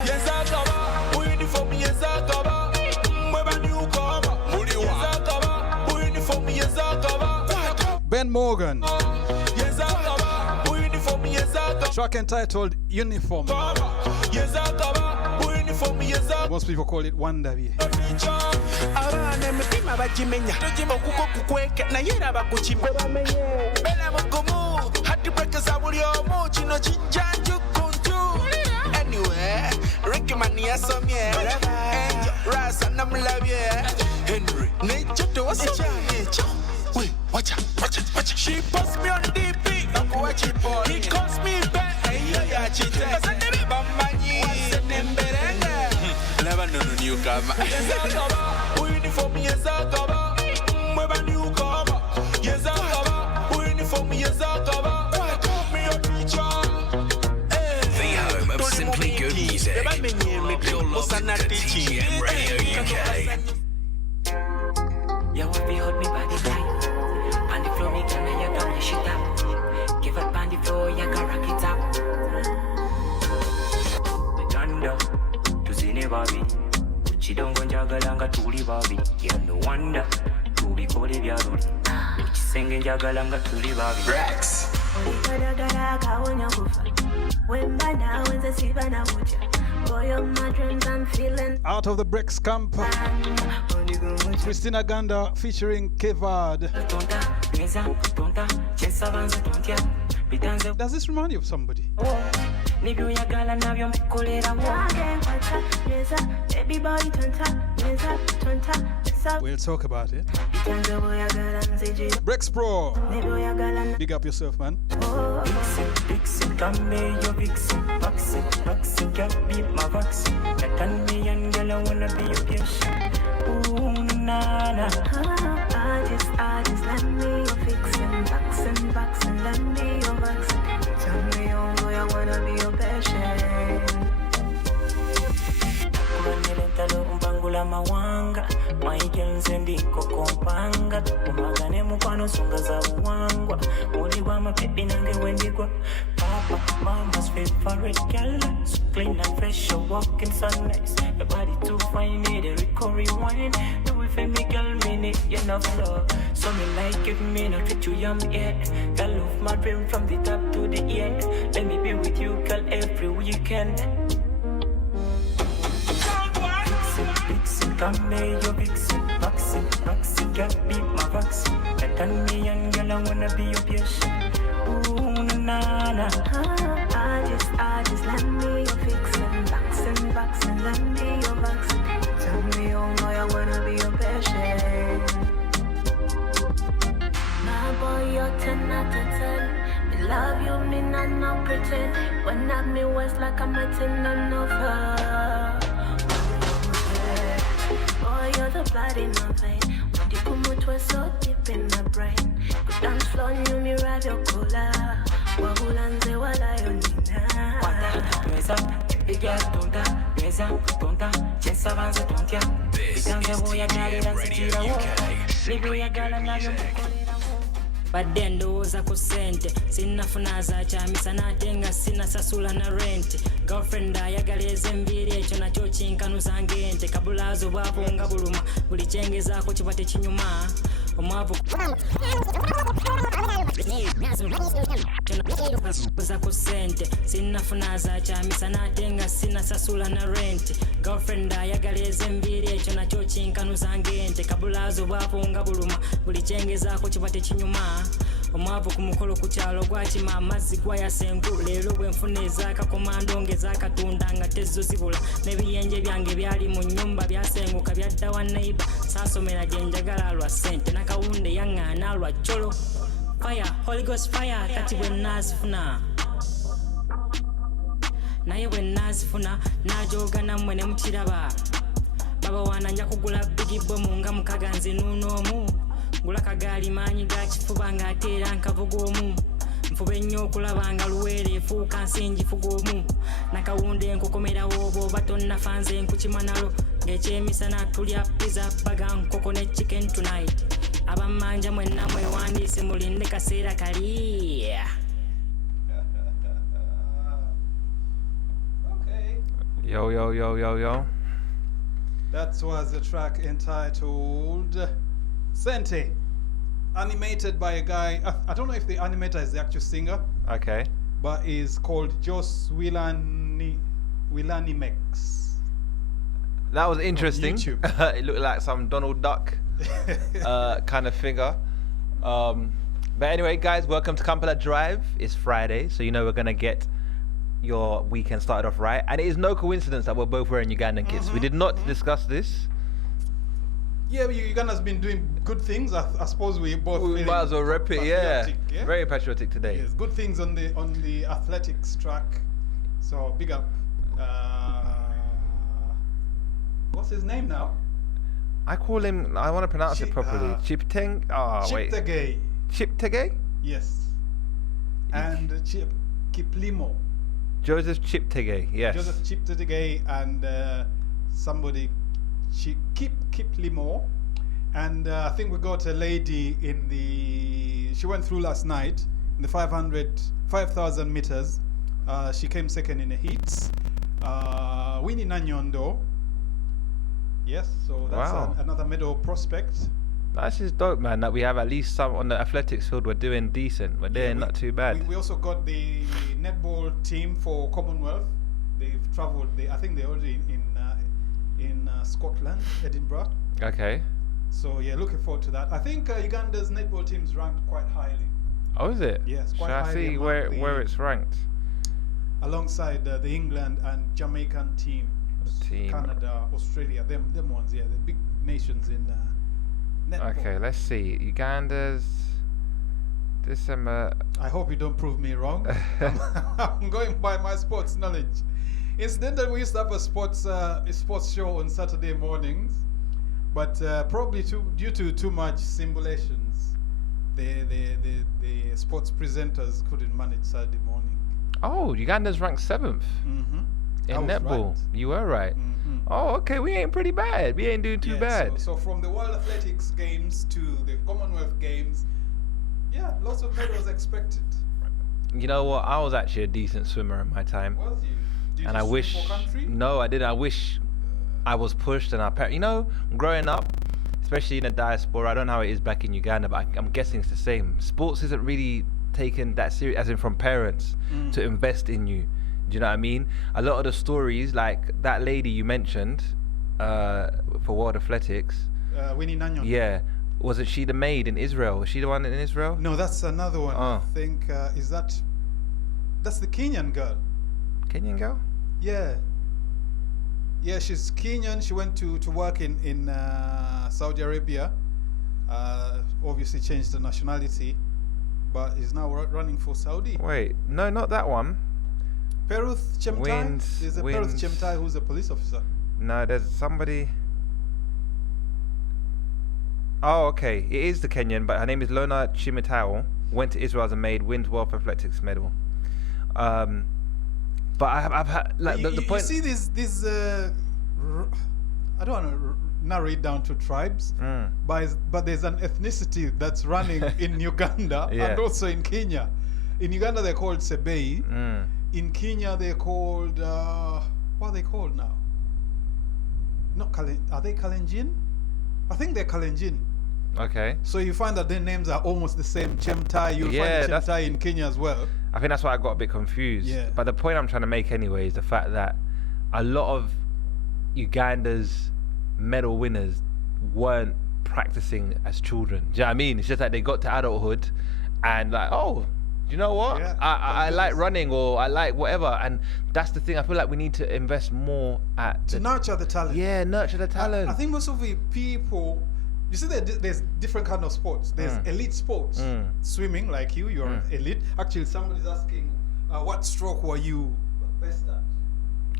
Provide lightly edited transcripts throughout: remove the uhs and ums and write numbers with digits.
Ben Morgan. Track entitled Uniform. Most people call it Wonder Bee. Ricky Mania some yeah, Angel Ras and I'm love yeah, Henry nature to us nature. Wait, watch out. She posts me on DP, I'm watch it for. He calls me back, hey yeah, cheat. Cause I never bambani, never know newcomer. Uniform yes I cover, never newcomer. Yes I cover, uniform yes I cover. Simply good music. You're locked into TGM Radio UK. You want to hold me body tight. On the floor, me can you gonna shit up. Give up on the floor, you can rock it up. We thunder to see baby. She don't go jagalanga to the baby. Yeah, no wonder to be called a biarul. She singing jagalanga to the baby. Rex. Out of the Brex camp, Christina Ganda featuring Kevad. Does this remind you of somebody? We'll talk about it. Brex Pro, big up yourself, man. Vixen, come here, your vixen. Vaccine, can't beat my vaccine. That and me and girl, I wanna be your patient. Ooh, na. I just let me your vixen. Vaccine, let me your vaccine. Tell me, oh boy, I wanna be your patient. Kuranilentalo umbangula mawanga. My girls and the kokompanga. Umagane mukwano sunga za uwangwa. Uli wa mapepi nange wendigwa. Papa, mama's favorite girl. So clean and fresh, you walking so nice. Your body too fine, need a recovery wine. Do it for me, girl, me need enough love. So me like it, me not treat you young yet. Girl, love my dream from the top to the end. Let me be with you, girl, every weekend. Vixen, come here, your vixen. Vaccine, can't beat my vaccine. That and me and girl, I wanna be your patient. Ooh, na. I just let me your vixen. Vaccine, let me your vaccine. Tell me, oh boy, I wanna be your patient. My boy, you're 10 out of 10. Me love you, me not pretend. When at me waist like I'm a 10 and over. Boy, you're the blood in my vein. When you come with was so deep in my brain. Good dance floor, you me ride your cola. Wabulanze wala yonina. Wanda, iga tonta, tonta, chesa banza tontia. This is TGM Radio UK. Badde ndowooza ku ssente sinnafuna za kyamisa n'ate nga sinnasasula na renti girlfriend ayagala ez'embiiri ekyo nakyo kinkanuza ng'ente kabulaazo bwapunga buluma buli kyengezaako kiba tekinyuma omwavu za ku ssente sinnafuna za kyamisa n'ate nga sinnasasula na renti girlfriend ayagala ez'embiiri ekyo nakyo kinkanuza ng'ente kabulaazo bwapunga buluma buli kyengezaako kiba tekinyuma omwavu ku mukolo ku kyalo gwakima amazzi gwayasenku leero bwe nfuna ez'akakomando ng'ez'akatunda nga tezo zibula n'ebiyenje byange byali mu nnyumba byasenguka byadda wa neighbor saasomera gye njagala lwa ssente nakawunde yaŋŋaana lwa kyolo fire holy ghost fire kati bwe naazifuna naye bwe naazifuna naajooga nammwe ne mukiraba baba waana nja kugula bigibbomu nga mukaga nzinuunoomu ngula kagaali maanyi ga kifuba ng'ate era nkavuga omu nfube nnyo okulaba nga luweere efuuka nsingifuga omu nakawunda enkokomerawo bw'oba tonnafa nze nkukima nalo ng'ekyemisana tulya pizza baga nkoko ne chicken tonight abamanja mwenna mwewandiise mulinde kaseera kali Yo, yo, yo, yo, yo. That was a track entitled Sente, animated by a guy. I don't know if the animator is the actual singer, Okay. but is called Jos Willanimex. That was interesting. YouTube. It looked like some Donald Duck kind of figure. But anyway, guys, welcome to Kampala Drive. It's Friday, so you know we're going to get your weekend started off right. And it is no coincidence that we're both wearing Ugandan kits. We did not discuss this. Yeah, Uganda's been doing good things. I suppose we both. We feeling might as well rep it, yeah. patriotic, Very patriotic today. Yes, good things on the athletics track. So big up. What's his name now? I call him, I want to pronounce it properly. Chipteng. Oh, wait. Chiptegei. Chiptegei? Yes. And Chip Kiplimo. Joseph Chiptegei, yes. Joseph Chiptegei and somebody Kiplimo. And I think we got a lady in she went through last night in the 5,000 meters. She came second in the heats. Winnie Nanyondo. Yes, so that's Wow. another medal prospect. That's just dope, man, that we have at least some on the athletics field. We're doing decent. We're doing not too bad. We also got the netball team for Commonwealth. They've travelled. I think they're already in Scotland, Edinburgh. Okay. So yeah, looking forward to that. I think Uganda's netball team is ranked quite highly, Oh, is it? Yes, quite Should I highly see among where it's ranked? alongside the England and Jamaican team, Team. Canada, Australia. Them ones, yeah, the big nations in netball. Okay, let's see. Uganda's December. I hope you don't prove me wrong. I'm going by my sports knowledge. Incidentally, we used to have a sports show on Saturday mornings, but probably due to too much simulations, the sports presenters couldn't manage Saturday morning. Oh, Uganda's ranked 7th Mm-hmm. in netball. Right. You were right. Mm-hmm. Oh, okay. We ain't pretty bad. We ain't doing too Yeah, bad. So from the World Athletics Games to the Commonwealth Games, yeah, lots of medals expected. You know what? I was actually a decent swimmer in my time. Was you? Did And you I swim wish. for country? No, I didn't. I wish I was pushed and growing up, especially in the diaspora, I don't know how it is back in Uganda, but I'm guessing it's the same. Sports isn't really taken that serious, as in from parents, to invest in you. Do you know what I mean? A lot of the stories, like that lady you mentioned for World Athletics, Winnie Nanyon. yeah, wasn't she the maid in Israel? Was she the one in Israel? No, that's another one. I Oh. think that's the Kenyan girl. Kenyan girl? Yeah. Yeah, she's Kenyan. She went to work in Saudi Arabia. Obviously changed the nationality, but is now running for Saudi. Wait, no, not that one. Peruth Chemtai. Wins- There's a wins. Peruth Chemtai who's a police officer. No, there's somebody. Oh, okay. It is the Kenyan, but her name is Lona Chimitao. Went to Israel as a maid, wins World Athletics medal. But I've had like the you point. see these I don't want to narrow it down to tribes, but there's an ethnicity that's running in Uganda Yeah. and also in Kenya. In Uganda they're called Sebei. In Kenya they're called what are they called now? Not are they Kalenjin? I think they're Kalenjin. Okay. So you find that their names are almost the same. Chemtai, you'll Yeah, find that's- Chemtai in Kenya as well. I think that's why I got a bit confused. Yeah. But the point I'm trying to make anyway is the fact that a lot of Uganda's medal winners weren't practicing as children. Do you know what I mean? It's just like they got to adulthood and like, oh, do you know what? Yeah, I like confidence. running or I like whatever. And that's the thing. I feel like we need to invest more at To the, nurture the talent. yeah, nurture the talent. I think most of the people, you see, there's different kind of sports. There's elite sports, swimming, like you're elite. Actually, somebody's asking, what stroke were you best at?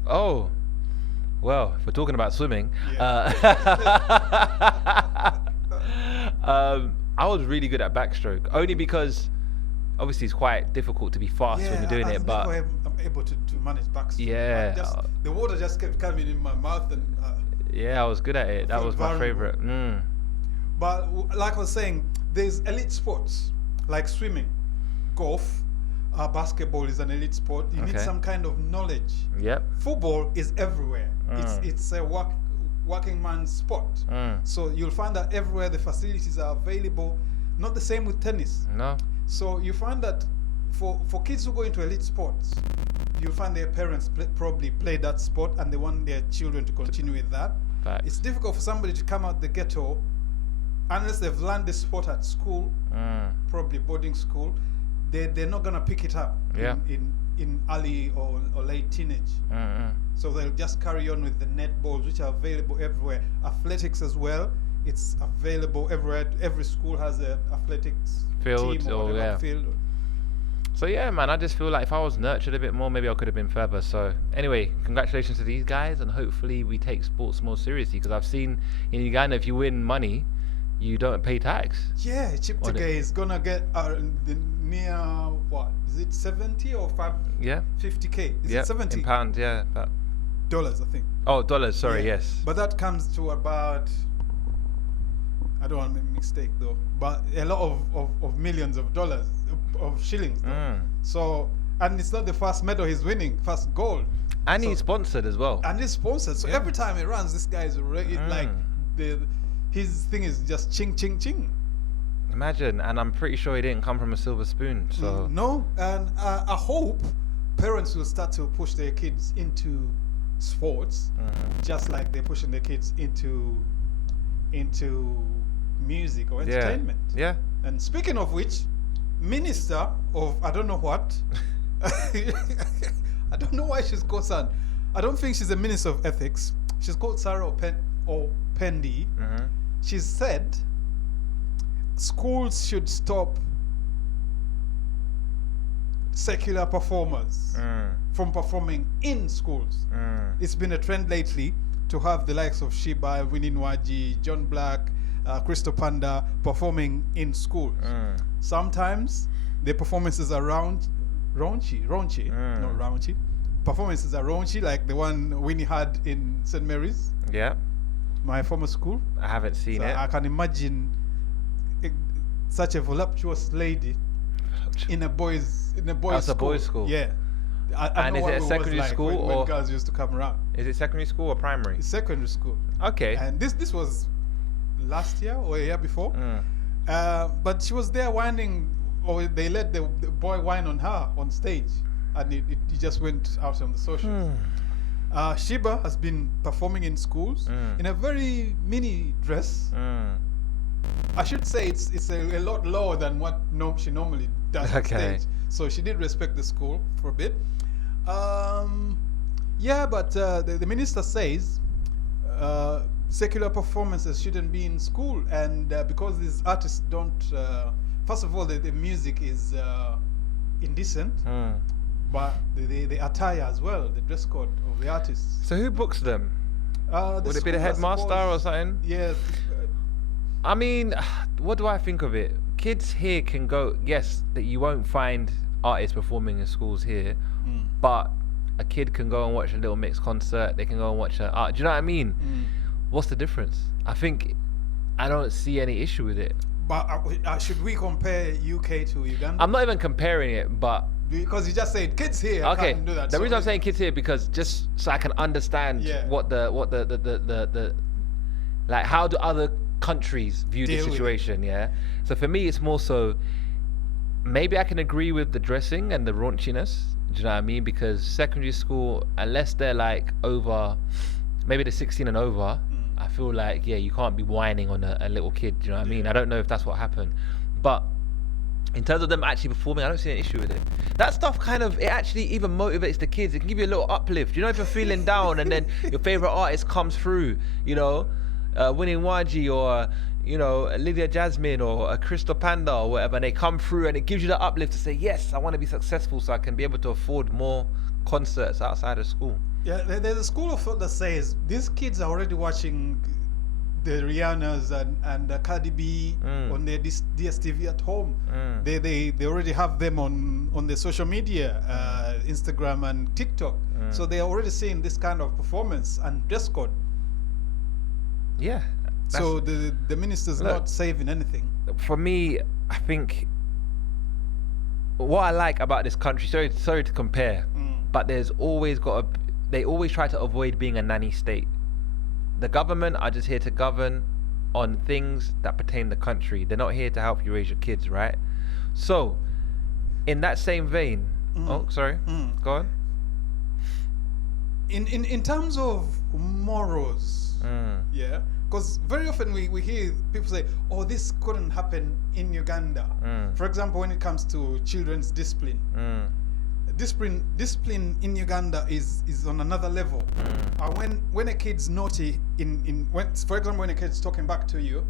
Oh, well, if we're talking about swimming, I was really good at backstroke, only because obviously it's quite difficult to be fast when you're doing I it, was but never able to manage backstroke. Yeah. The water just kept coming in my mouth, and yeah, I was good at it. That felt was my vulnerable. favorite. but like I was saying, there's elite sports like swimming, golf, basketball is an elite sport. You need Okay. some kind of knowledge. Yep. Football is everywhere. Mm. It's a working man's sport. Mm. So you'll find that everywhere the facilities are available. Not the same with tennis. No. So you find that for kids who go into elite sports, you'll find their parents probably play that sport and they want their children to continue with that. Facts. It's difficult for somebody to come out the ghetto unless they've learned the sport at school, Mm. probably boarding school. They're not gonna pick it up Yeah. in early or late teenage. Mm-mm. So they'll just carry on with the netballs, which are available everywhere. Athletics as well. It's available everywhere. Every school has a athletics Field team or or, whatever, yeah. field. So yeah, man, I just feel like if I was nurtured a bit more, maybe I could have been further. So anyway, congratulations to these guys, and hopefully we take sports more seriously. Because I've seen in Uganda, if you win money, you don't pay tax. Yeah, What Chiptegei is gonna get near what? Is it 70 or Yeah. 50K? Is Yeah. it 70 In pounds, yeah. dollars? I think. Oh, dollars. Sorry. Yeah. Yes. But that comes to about. I don't want to make a mistake though, but a lot of millions of dollars of shillings. Though. Mm. So, and it's not the first medal he's winning, first gold. And So- he's sponsored as well. And he's sponsored. So Yeah. every time he runs, this guy is like his thing is just ching ching ching. Imagine, and I'm pretty sure he didn't come from a silver spoon. So No, and I hope parents will start to push their kids into sports, just like they're pushing their kids into music or yeah. entertainment. Yeah. And speaking of which, minister of I don't know what, I don't know why she's called son. I don't think she's a minister of ethics. She's called Sarah Opendi. Mm-hmm. She said schools should stop secular performers from performing in schools. It's been a trend lately to have the likes of Shiba, Winnie Nwaji, John Black, Crystal Panda performing in schools. Sometimes the performances are raunchy, not raunchy. Performances are raunchy, like the one Winnie had in St. Mary's, Yeah. my former school. I haven't seen So it. I can imagine such a voluptuous lady in a boys That's school. a boys' school. Yeah. I And know is what it a was secondary like school when or- girls used to come around. Is it secondary school or primary? It's secondary school. Okay. And this was last year or a year before. But she was there whining, or they let the boy whine on her on stage, and it just went out on the socials. Shiba has been performing in schools in a very mini dress. I should say it's a lot lower than what she normally does on Okay. stage. So she did respect the school for a bit. Yeah, but the minister says secular performances shouldn't be in school, and because these artists don't. First of all, the music is indecent, but the attire as well, the dress code of the artists. So who books them? Would it be the schools, I headmaster or suppose. something? Yeah. I mean, what do I think of it? Kids here can go. Yes, that you won't find artists performing in schools here, but a kid can go and watch a Little Mix concert. They can go and watch art. Do you know what I mean? What's the difference? I don't see any issue with it. But should we compare UK to Uganda? I'm not even comparing it, but Because you just said kids here okay. can't do that. The so reason I'm saying kids here because just so I can understand Yeah. what the like how do other countries view Deal the with it. situation, yeah? So for me it's more so maybe I can agree with the dressing and the raunchiness. Do you know what I mean? Because secondary school, unless they're like over maybe they're 16 and over, I feel like you can't be whining on a little kid, do you know what I mean? I don't know if that's what happened. But in terms of them actually performing, I don't see an issue with it. That stuff it actually even motivates the kids. It can give you a little uplift. You know, if you're feeling down and then your favorite artist comes through, Winnie Nwaji or, Lydia Jasmine or a Crystal Panda or whatever, and they come through and it gives you the uplift to say, yes, I want to be successful so I can be able to afford more concerts outside of school. Yeah, there's a school of thought that says these kids are already watching the Rihannas and the Cardi B on their DSTV at home. They already have them on their social media, Instagram and TikTok. So they're already seeing this kind of performance and dress code. Yeah. So the minister's Look. not saving anything. For me, I think what I like about this country, sorry to compare, but there's always they always try to avoid being a nanny state. The government are just here to govern on things that pertain to the country. They're not here to help you raise your kids, right? So, in that same vein, go on. In terms of morals, yeah, because very often we hear people say, oh, this couldn't happen in Uganda. For example, when it comes to children's discipline. Discipline in Uganda is on another level. When a kid's naughty, for example, when a kid's talking back to you,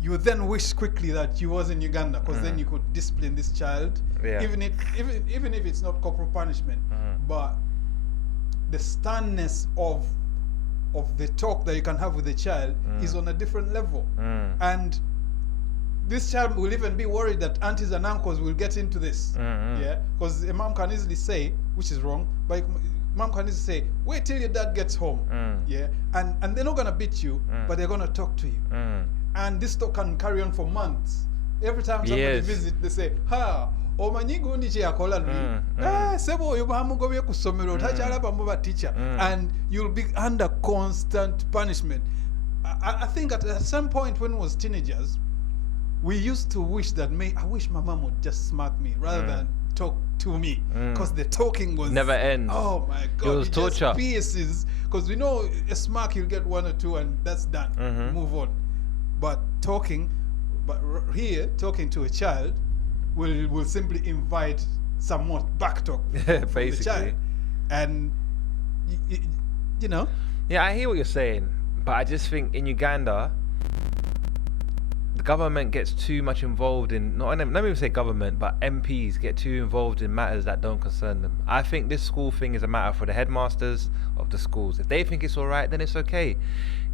you then wish quickly that you was in Uganda, because then you could discipline this child, even if it's not corporal punishment. But the sternness of the talk that you can have with the child is on a different level, and this child will even be worried that aunties and uncles will get into this, yeah, because a mom can easily say, which is wrong, but mom can easily say, wait till your dad gets home, yeah, and they're not gonna beat you, but they're gonna talk to you, and this talk can carry on for months. Every time somebody visits, they say, ha, omanyi gundi kyeyakola luli, sebo oyo bamugobye ku ssomero takyalaba mu teacher, and you'll be under constant punishment. I think at some point when we was teenagers, we used to wish that I wish my mom would just smack me rather than talk to me, because the talking was never ends. Oh my God, it was torture. Pieces, because we know a smack you'll get one or two and that's done. Move on. But here talking to a child will simply invite some more back talk from the child, and you know. Yeah, I hear what you're saying, but I just think in Uganda, the government gets too much involved in, let me even say government, but MPs get too involved in matters that don't concern them. I think this school thing is a matter for the headmasters of the schools. If they think it's alright, then it's okay.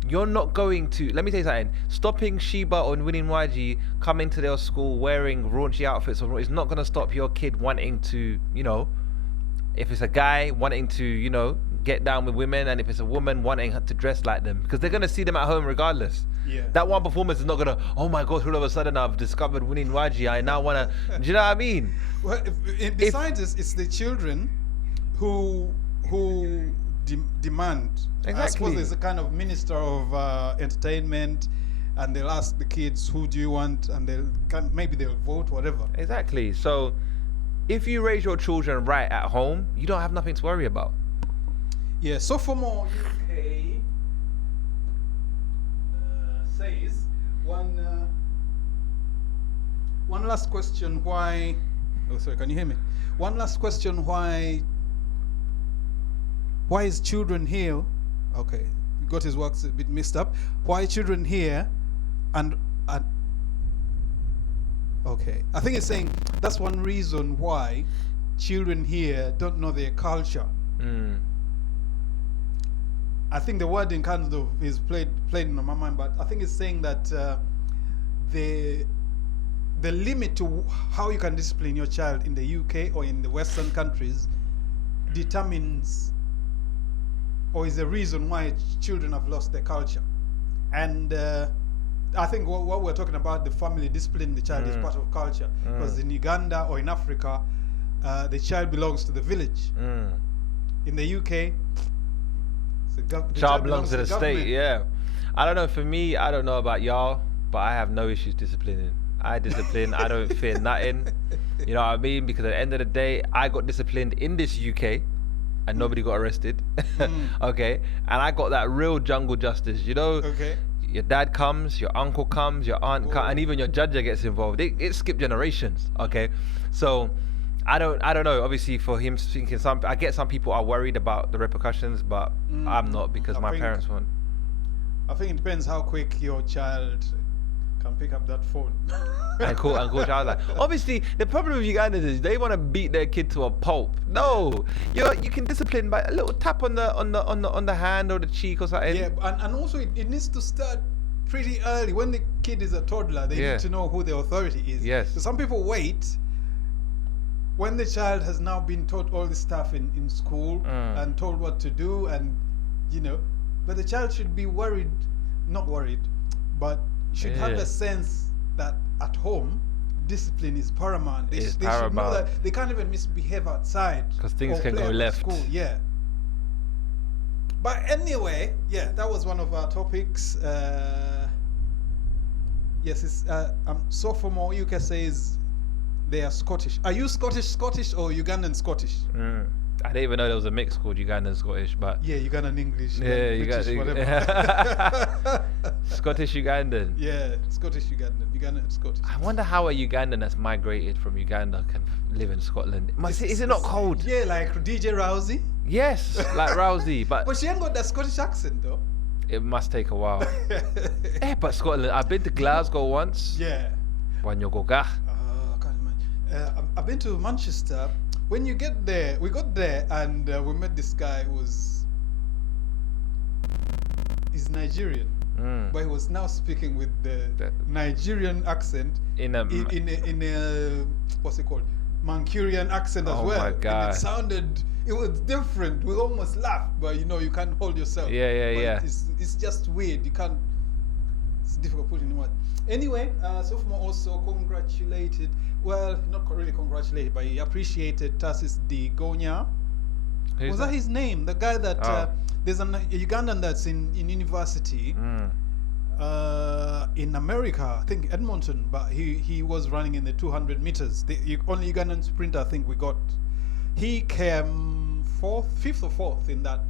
You're not going to, let me tell you something, stopping Sheba or Winnie YG coming to their school wearing raunchy outfits is not going to stop your kid wanting to, if it's a guy wanting to, get down with women, and if it's a woman wanting to dress like them, because they're going to see them at home regardless. Yeah. That one performance is not going to, oh my God, all of a sudden I've discovered Winnie YG, I now want to, do you know what I mean? Well, besides this, it's the children who demand. Exactly. I suppose there's a kind of minister of entertainment, and they'll ask the kids, who do you want, and maybe they'll vote, whatever. Exactly. So if you raise your children right at home, you don't have nothing to worry about. Yeah, Sophomore UK says one last question, why, oh sorry, can you hear me? One last question, why is children here, okay, we got his works a bit mixed up, why children here and okay, I think it's saying that's one reason why children here don't know their culture. I think the wording kind of is played in my mind, but I think it's saying that the limit to how you can discipline your child in the UK or in the Western countries determines or is the reason why children have lost their culture. And I think what we're talking about, the family discipline the child is part of culture, because in Uganda or in Africa, the child belongs to the village. In the UK, the child belongs to the state. Yeah, I don't know, for me, I don't know about y'all, but I have no issues disciplining. I discipline. I don't fear nothing, you know what I mean, because at the end of the day, I got disciplined in this UK and nobody got arrested. Okay, and I got that real jungle justice, Okay. Your dad comes, your uncle comes, your aunt comes, and even your judge gets involved. It skipped generations. Okay, so I don't know. Obviously, for him speaking, I get some people are worried about the repercussions, but I'm not, because my parents weren't. I think it depends how quick your child can pick up that phone. and call child like. Obviously, the problem with Ugandans is they want to beat their kid to a pulp. No, you can discipline by a little tap on the hand or the cheek or something. Yeah, and also it needs to start pretty early. When the kid is a toddler, they need to know who the authority is. Yes. So some people wait when the child has now been taught all this stuff in school and told what to do, and but the child should be not worried, but should have a sense that at home discipline is paramount. They It's should know paramount. that they can't even misbehave outside. 'Cause things or can play go at left. School. Yeah. But anyway, yeah, that was one of our topics. Yes, it's sophomore. You can say is they are Scottish. Are you Scottish or Ugandan Scottish? I didn't even know there was a mix called Ugandan Scottish, but Yeah, Ugandan English. yeah, you got British, whatever. Scottish Ugandan. Yeah, Scottish Ugandan. Ugandan Scottish. I wonder how a Ugandan that's migrated from Uganda can live in Scotland. Is it not cold? Yeah, like DJ Rousey. Yes, like Rousey, But but she ain't got that Scottish accent though. it must take a while. But Scotland, I've been to Glasgow once. Yeah. Wanyogoga. I can't imagine. I've been to Manchester. When you get there, we got there and we met this guy who he's Nigerian, but he was now speaking with the Nigerian accent In a in a what's it called? Mancunian accent as Oh well. my And God. it was different. We almost laughed, but you can't hold yourself. Yeah. But it's just weird. You can't. It's difficult putting in words. Anyway, sophomore also congratulated. Well, not really congratulated, but he appreciated Tassis De Gonya. Who's Was that his name? The guy that there's a Ugandan that's in university in America, I think Edmonton, but he was running in the 200 meters. The only Ugandan sprinter I think we got. He came fifth or fourth in that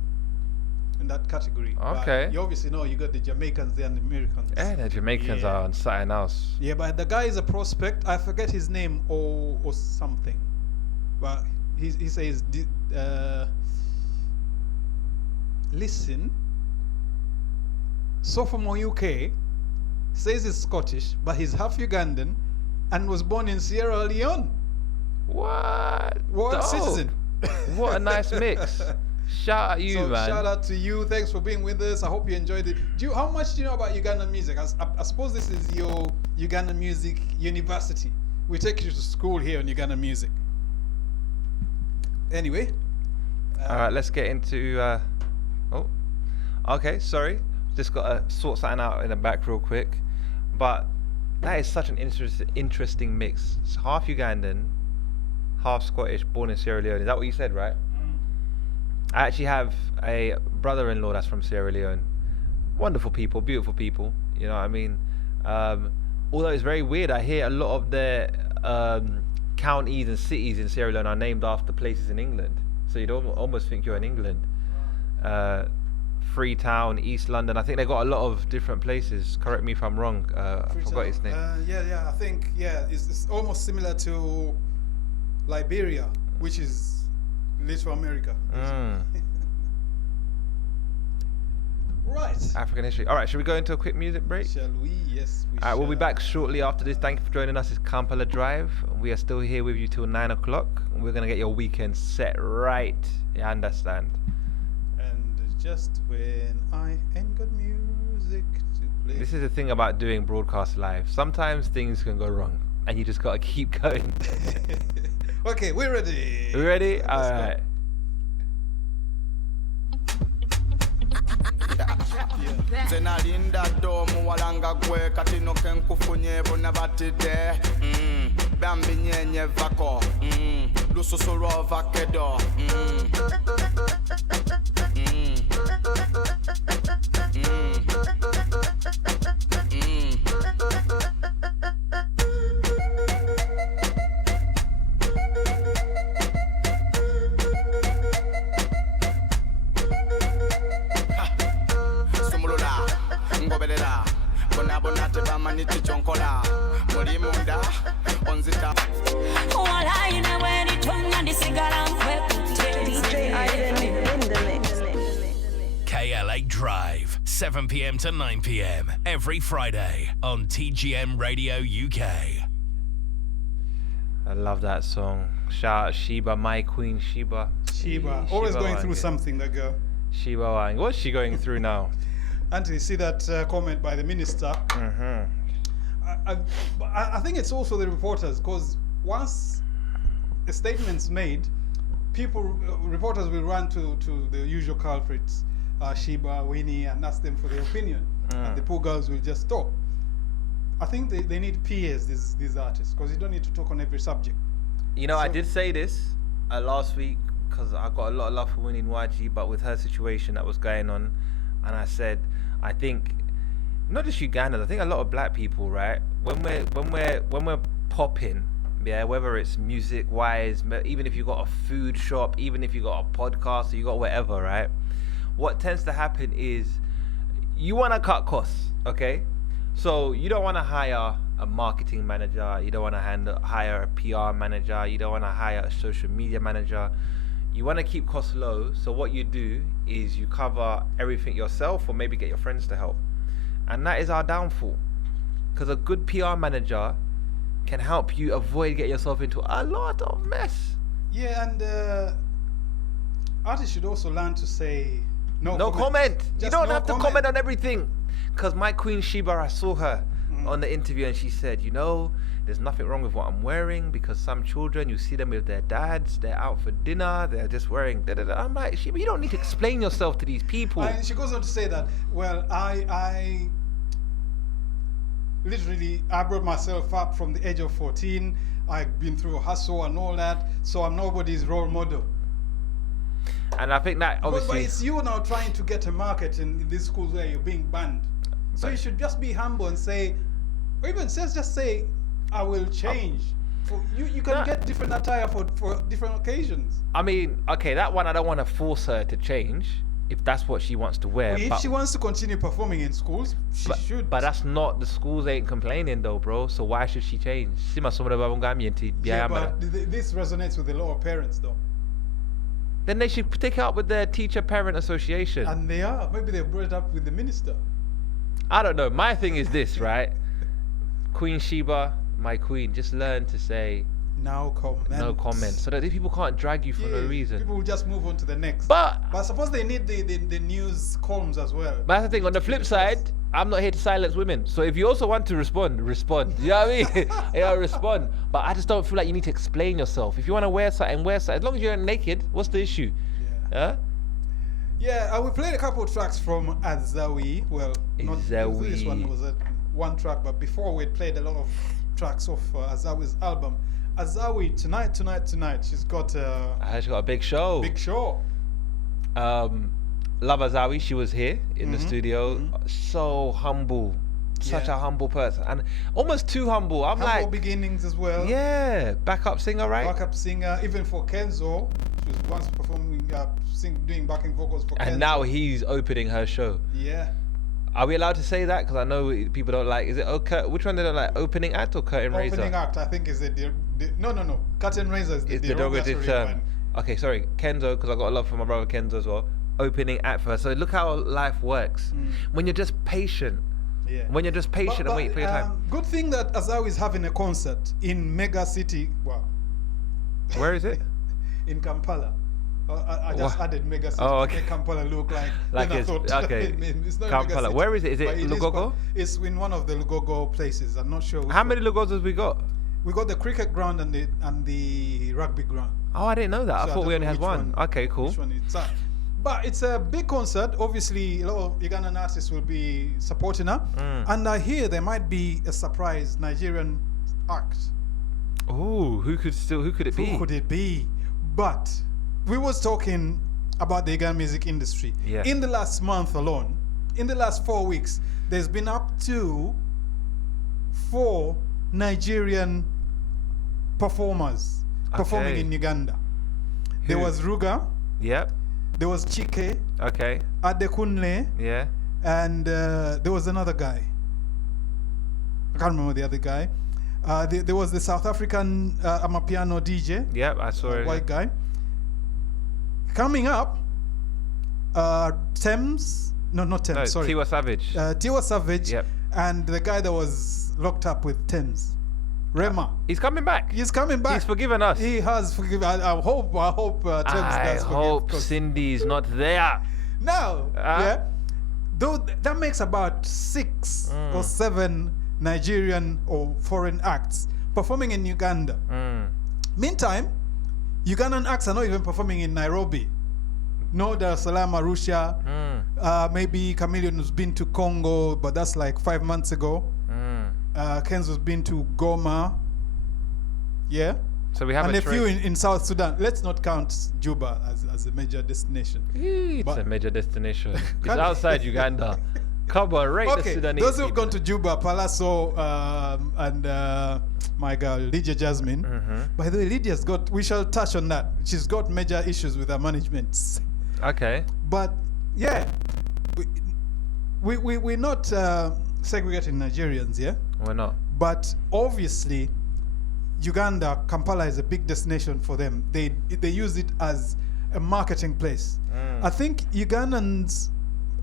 category. But Okay. you obviously know you got the Jamaicans there and the Americans. Yeah, the Jamaicans Yeah. are on something else. Yeah, but the guy is a prospect. I forget his name or something. But he says, listen, sophomore UK says he's Scottish, but he's half Ugandan and was born in Sierra Leone. What? World Dope. citizen. What a nice mix. Shout out you, So man. shout out to you. Thanks for being with us. I hope you enjoyed it. How much do you know about Ugandan music? I suppose this is your Ugandan music university. We take you to school here on Ugandan music. Anyway. All right, let's get into. Okay, sorry. Just got to sort something out in the back real quick. But that is such an interesting mix. It's half Ugandan, half Scottish, born in Sierra Leone. Is that what you said, right? I actually have a brother-in-law that's from Sierra Leone. Wonderful people, beautiful people. You know what I mean? Although it's very weird, I hear a lot of their counties and cities in Sierra Leone are named after places in England. So you'd almost think you're in England. Freetown, East London. I think they got a lot of different places. Correct me if I'm wrong. I forgot his name. Yeah. I think it's almost similar to Liberia, which is Little America. Right. African history. All right, should we go into a quick music break? Shall we? Yes, we All right, we'll be shall. back shortly after this. Thank you for joining us. It's Kampala Drive. We are still here with you till 9 o'clock. We're going to get your weekend set right. You understand? And just when I ain't got music to play. This is the thing about doing broadcast live. Sometimes things can go wrong, and you just got to keep going. Okay, we're ready. We ready? Let's All go. right. Zenalinda domu walanga gwe katino kenkufunye bona batide bambi nyenye vako lususu lw'ovakedo sumulula ngoberera bona tebamanyi kikyonkola muli munda onzita walayine bweritonnya ndisigala KLA Drive, 7 p.m. to 9 p.m. every Friday on TGM Radio UK. I love that song. Shout out Sheba, my queen Sheba. Sheba. Always going through Wange. something, that girl. Sheba Wange. What's she going through now? Anthony, see that comment by the minister? I think it's also the reporters, because once a statement's made, reporters will run to the usual culprits, Sheba, Winnie, and ask them for their opinion. And the poor girls will just talk. I think they need peers, these artists, because you don't need to talk on every subject. You know, I So- did say this last week because I got a lot of love for winning YG, but with her situation that was going on, and I said, I think not just Ugandans, I think a lot of black people, right? When we're popping, yeah, whether it's music wise, even if you got a food shop, even if you got a podcast, or you got whatever, right? What tends to happen is you want to cut costs, okay? So you don't want to hire a marketing manager, you don't want to hire a PR manager, you don't want to hire a social media manager. You want to keep costs low, so what you do is you cover everything yourself or maybe get your friends to help. And that is our downfall. Because a good PR manager can help you avoid getting yourself into a lot of mess. Yeah, and artists should also learn to say no comment. You Just don't no have to comment on everything. Because my Queen Sheba, I saw her on the interview and she said, you know, there's nothing wrong with what I'm wearing because some children, you see them with their dads, they're out for dinner, they're just wearing da-da-da. I'm like, Sheba, you don't need to explain yourself to these people. And she goes on to say that, well, I literally, I brought myself up from the age of 14. I've been through hustle and all that, so I'm nobody's role model. And I think that But obviously... it's you now trying to get a market in these schools where you're being banned. So you should just be humble and say, or even just say, I will change. For you can No. get different attire for different occasions. I mean, okay, that one I don't want to force her to change if that's what she wants to wear. If but, she wants to continue performing in schools, she should. but that's not, the schools ain't complaining though, bro. So why should she change? yeah, but this resonates with a lot of parents though. Then they should take it up with their teacher parent association. And they are. Maybe they brought it up with the minister. I don't know. My thing is this, right? Queen Sheba, my queen, just learn to say No comment. no comment so that these people can't drag you for no Yeah, reason. People will just move on to the next. But I suppose they need the news columns as well. that's the thing. On the To flip keep side, press. I'm not here to silence women. So if you also want to respond. You know what I mean? Yeah, respond. But I just don't feel like you need to explain yourself. If you want to wear something, wear something. As long as you're naked, what's the issue? Yeah. Huh? Yeah, we played a couple of tracks from Azawi. Well, not Azawi. this one was one track, but before we played a lot of tracks off Azawi's album. Azawi, tonight, she's got a I heard she got a big show. big show. Love Azawi, she was here in the studio. So humble. Such Yeah. a humble person. And almost too humble. I'm Humble like, beginnings as well. yeah, backup singer, right? Backup singer, even for Kenzo. She was once performing, doing backing vocals for Kenzo. And now he's opening her show. Yeah. Are we allowed to say that? Because I know people don't like. Is it okay? Which one they don't like? Opening act or curtain raiser? Opening act, I think, is no. Curtain raiser is the It's the derogatory derogatory term. one. Okay, sorry, Kenzo, because I got a love for my brother Kenzo as well. Opening act for her. So look how life works. When you're just patient. Yeah. When you're just patient and waiting for your time. Good thing that Azawi is having a concert in Mega City. Wow. Where is it? In Kampala. I just Wha- added Mega City Oh, to okay. make Kampala look like. Like then I it's- thought, okay. it's not Kampala. Mega City, Where is it? Is it but Lugogo? quite- it's in one of the Lugogo places. I'm not sure. Which How one. many logos have we got? We got the cricket ground and the rugby ground. Oh, I didn't know that. So I thought we don't only know had which one. Okay, cool. Which one it's at. But it's a big concert. Obviously, a lot of Ugandan artists will be supporting her. And I hear there might be a surprise Nigerian act. Oh, who could it be? Who could it be? But we was talking about the Ugandan music industry. Yeah. In the last month alone, in the last 4 weeks, there's been up to 4 Nigerian performers performing Okay. in Uganda. There Who? was Ruga, Yep. there was Chike, Okay. Adekunle, Yeah. and there was another guy. I can't remember the other guy. There was the South African Amapiano DJ, Yep. I saw it. white guy. Coming up, Thames, not Thames, No, sorry. Tiwa Savage. Tiwa Savage, Yep. and the guy that was locked up with Thames, Rema. He's coming back. He's coming back. He's forgiven us. He has forgiven. I hope Thames I does forgive. hope 'cause Cindy's not there. now, Ah. yeah, though that makes about 6 or 7 Nigerian or foreign acts performing in Uganda. Meantime, Ugandan acts are not even performing in Nairobi. No Dar es Salaam, Arusha. Maybe Chameleon has been to Congo, but that's like 5 months ago. Kenzo's been to Goma. Yeah. So we have and a a few trade. in South Sudan. Let's not count Juba as a major destination. It's But- a major destination. It's Can't- outside Uganda. Come on, rate the Okay, Sudanese those who've people. gone to Juba, Palazzo, and my girl Lydia Jasmine. Mm-hmm. By the way, Lydia's got. We shall touch on that. She's got major issues with her management. Okay. But yeah, we're not segregating Nigerians, yeah. We're not. But obviously, Uganda, Kampala is a big destination for them. They use it as a marketing place. I think Ugandans,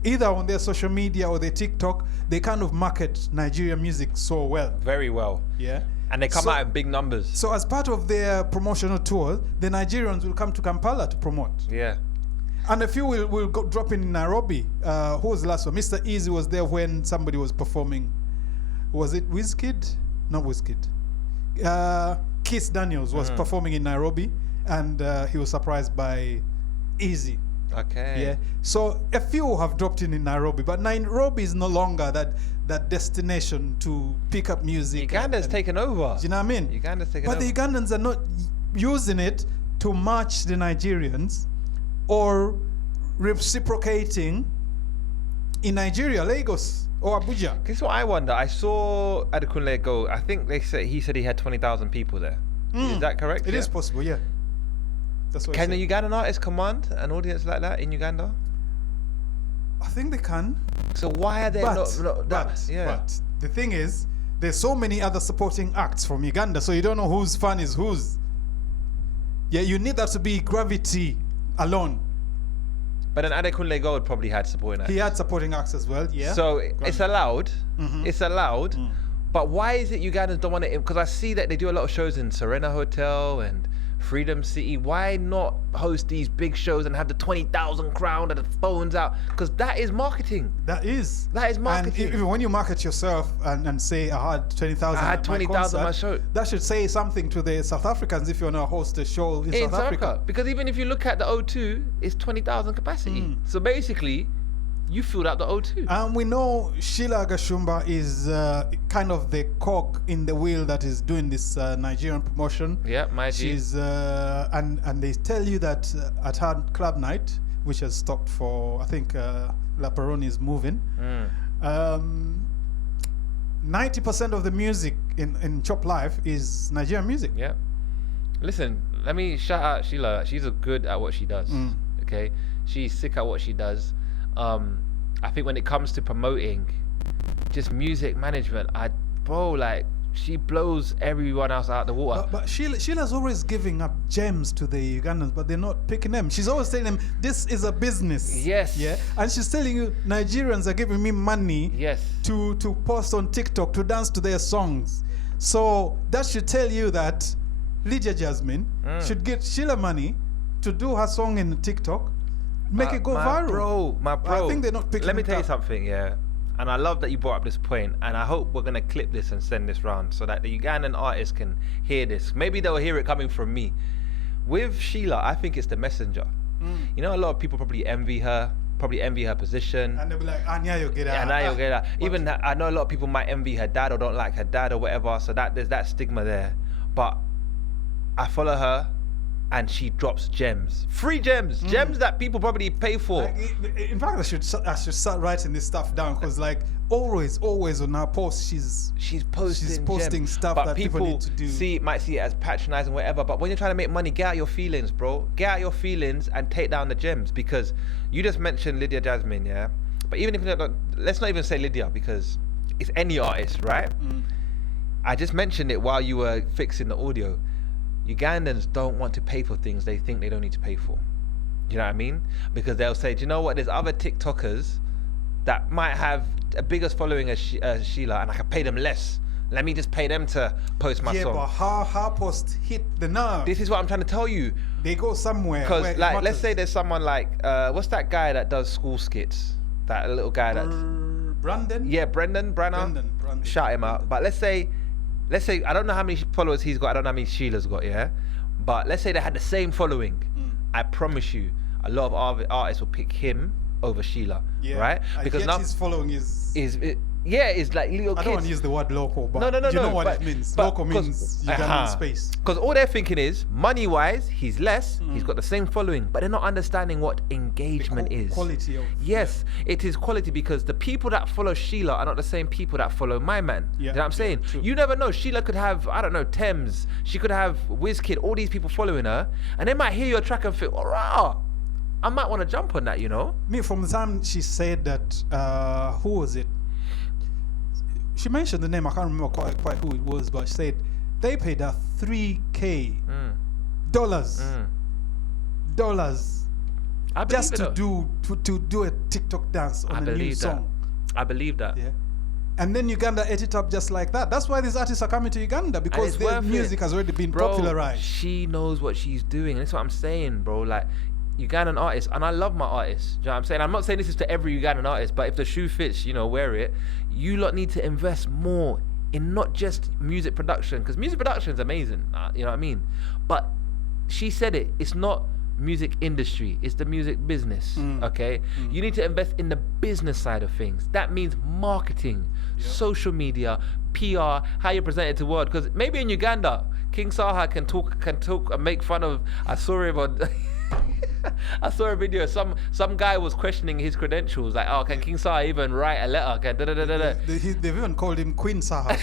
either on their social media or their TikTok, they kind of market Nigerian music so well. Very well. Yeah. And they come So- out in big numbers. So as part of their promotional tour, the Nigerians will come to Kampala to promote. Yeah. And a few will go drop in Nairobi. Who was the last one? Mr. Easy was there when somebody was performing. Was it Wizkid? Not Wizkid. Kiss Daniels was performing in Nairobi, and he was surprised by Easy. Okay. Yeah. So a few have dropped in Nairobi, but Nairobi is no longer that destination to pick up music. Uganda's and- taken over. Do you know what I mean? Uganda's taken But over. the Ugandans are not using it to match the Nigerians or reciprocating in Nigeria, Lagos or Abuja. This is what I wonder. I saw Adekunle go. I think he said he had 20,000 people there. Is that correct? It Yeah. is possible, yeah. That's what Can I a Ugandan artist command an audience like that in Uganda? I think they can. So why are they not that? Yeah. But the thing is, there's so many other supporting acts from Uganda, so you don't know whose fan is whose. Yeah, you need that to be gravity alone. But then Adekunle Gold probably had supporting acts. He had supporting acts as well, yeah. So it's allowed. Mhm. It's allowed. But why is it Ugandans don't want it? Because I see that they do a lot of shows in Serena Hotel and Freedom City. Why not host these big shows and have the 20,000 crowd and the phones out? Because that is marketing. That is. That is marketing. And even when you market yourself and say, I had 20,000 I had at 20,000 at my concert, show. that should say something to the South Africans if you want to host a show in South Africa. Because even if you look at the O2, it's 20,000 capacity. So basically, you filled out the O2. And we know Sheila Gashumba is kind of the cog in the wheel that is doing this Nigerian promotion. Yeah, my G. She's and they tell you that at her club night, which has stopped for I think La Peroni is moving. 90% of the music in Chop Life is Nigerian music. Yeah. Listen, let me shout out Sheila. She's good at what she does. Okay, she's sick at what she does. I think when it comes to promoting, just music management, she blows everyone else out the water. But Sheila's always giving up gems to the Ugandans, but they're not picking them. She's always telling them, this is a business. Yes. Yeah. And she's telling you, Nigerians are giving me money Yes. to post on TikTok, to dance to their songs. So that should tell you that Lydia Jasmine should get Sheila money to do her song in TikTok, make it go viral. My bro. I think they're not picking Let me it tell you up. something, yeah. And I love that you brought up this point, and I hope we're gonna clip this and send this round so that the Ugandan artists can hear this. Maybe they'll hear it coming from me. With Sheila, I think it's the messenger. You know, a lot of people probably envy her position. And they'll be like, Anya, you get out. Yeah, now you'll get that. Even I know a lot of people might envy her dad or don't like her dad or whatever. So there's that stigma there. But I follow her, and she drops gems, free gems, gems that people probably pay for. In fact, I should start writing this stuff down because, like, always on her posts, She's posting gems. stuff but that people need to do. might see it as patronizing, whatever. But when you're trying to make money, get out your feelings, bro. Get out your feelings and take down the gems, because you just mentioned Lydia Jasmine, yeah. But even if let's not even say Lydia, because it's any artist, right? I just mentioned it while you were fixing the audio. Ugandans don't want to pay for things they think they don't need to pay for. You know what I mean? Because they'll say, do you know what? There's other TikTokers that might have a bigger following as Sheila, and I can pay them less. Let me just pay them to post my song. But her post hit the nerve. This is what I'm trying to tell you. They go somewhere. Because, where it like, let's matters. say there's someone like, what's that guy that does school skits? That little guy that... Brandon? Yeah, Brendan Branner. Brendan. Shout him out. But let's say I don't know how many followers he's got. I don't know how many Sheila's got. Yeah, but let's say they had the same following. I promise you, a lot of artists will pick him over Sheila. Yeah. Right? And Because yet now his following is Yeah, it's like little I kids. don't want to use the word local, but No. you know what but- it means. but Local means Ugandan space. Because all they're thinking is money-wise, he's less. He's got the same following, but they're not understanding what engagement is. Quality of. Yes, it is quality because the people that follow Sheila are not the same people that follow my man. Yeah, You know what I'm saying? true. You never know. Sheila could have, I don't know, Thames. She could have Wizkid, all these people following her, and they might hear your track and feel, alright, I might want to jump on that, you know? Me, from the time she said that, who was it? She mentioned the name. I can't remember quite who it was, but she said they paid her $3K dollars I believe just it, to though. do a TikTok dance on I a new believe that. song. I believe that. Yeah. And then Uganda ate it up just like that. That's why these artists are coming to Uganda, because it's their worth music it. has already been Bro, popularized. she knows what she's doing. That's what I'm saying, bro. Like, Ugandan artists, and I love my artists. Do you know what I'm saying? I'm not saying this is to every Ugandan artist, but if the shoe fits, you know, wear it. You lot need to invest more in not just music production, because music production is amazing. You know what I mean? But she said it. It's not music industry. It's the music business. Okay? You need to invest in the business side of things. That means marketing, social media, PR, how you present it to the world. Because maybe in Uganda, King Saha can talk and make fun of. I saw him on. I saw a video. Some guy was questioning his credentials. Like, oh, can King Saha even write a letter? Can They've even called him Queen Saha.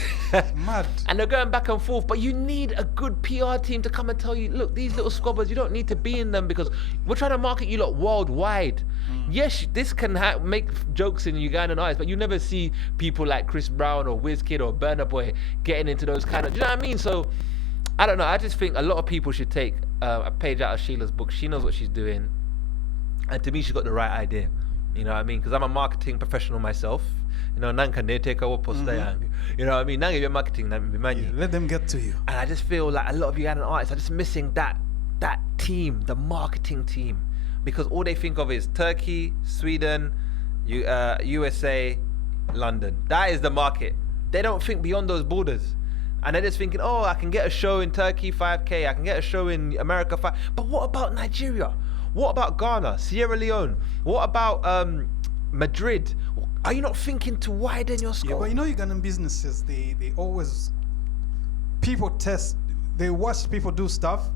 Mad. And they're going back and forth. But you need a good PR team to come and tell you, look, these little squabbers, you don't need to be in them because we're trying to market you lot worldwide. Yes, this can make jokes in Ugandan eyes, but you never see people like Chris Brown or Wizkid or Burna Boy getting into those kind of. Do you know what I mean? So, I don't know. I just think a lot of people should take a page out of Sheila's book. She knows what she's doing. And to me, she's got the right idea. You know what I mean? Because I'm a marketing professional myself. You know, Nanka ne take over post. You know what I mean? Nanka, you're marketing. Let them get to you. And I just feel like a lot of Ugandan artists are just missing that team, the marketing team. Because all they think of is Turkey, Sweden, USA, London. That is the market. They don't think beyond those borders. And they're just thinking, oh, I can get a show in Turkey, 5K. I can get a show in America, 5. But what about Nigeria? What about Ghana, Sierra Leone? What about Madrid? Are you not thinking to widen your scope? Yeah, but you know, Ugandan businesses, they always, people test, they watch people do stuff,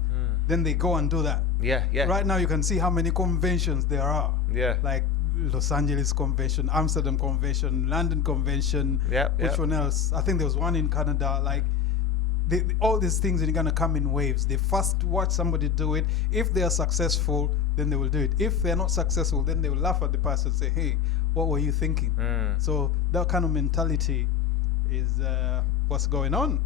then they go and do that. Yeah. Right now, you can see how many conventions there are. Yeah. Like Los Angeles Convention, Amsterdam Convention, London Convention. Which one else? I think there was one in Canada. Like, all these things are gonna come in waves. They first watch somebody do it. If they are successful, then they will do it. If they're not successful, then they will laugh at the person and say, hey, what were you thinking? So that kind of mentality is what's going on.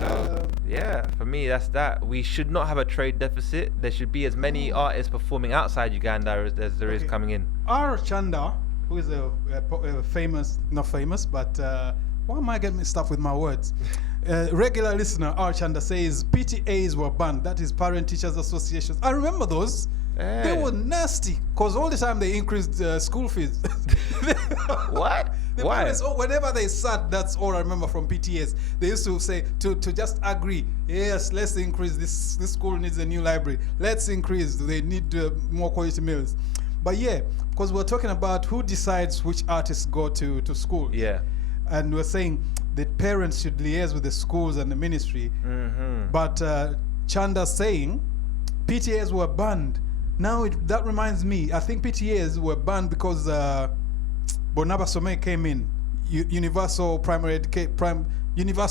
So, yeah, for me, that's that. We should not have a trade deficit. There should be as many artists performing outside Uganda as there is coming in. R. Chanda, who is a famous, not famous, but why am I getting stuff with my words? Regular listener, R. Chanda says PTAs were banned. That is Parent Teachers Associations. I remember those. They were nasty because all the time they increased school fees. What? The Why? parents, whenever they sat, that's all I remember from PTAs. They used to say, to just agree, yes, let's increase this school needs a new library. Let's increase, they need more quality meals. But yeah, because we're talking about who decides which artists go to school. Yeah. And we're saying that parents should liaise with the schools and the ministry. But Chanda's saying PTAs were banned. Now that reminds me, I think PTAs were banned because Barnabas Somé came in. Universal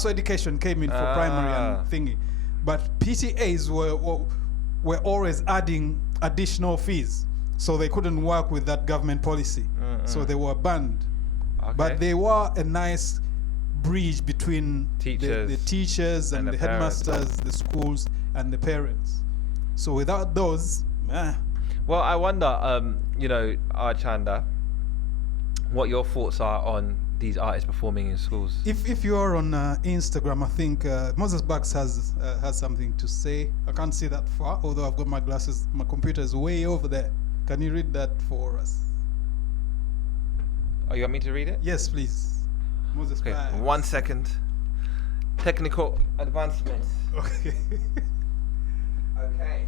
education came in for primary and thingy. But PTAs were always adding additional fees. So they couldn't work with that government policy. So they were banned. Okay. But they were a nice bridge between Teachers the teachers and the parents. headmasters, the schools, and the parents. So without those, Well, I wonder, you know, Archanda, what your thoughts are on these artists performing in schools. If you're on Instagram, I think Moses Bucks has something to say. I can't see that far, although I've got my glasses. My computer is way over there. Can you read that for us? Oh, you want me to read it? Yes, please. Moses Okay, Bucks. 1 second. Technical advancements. Okay. Okay.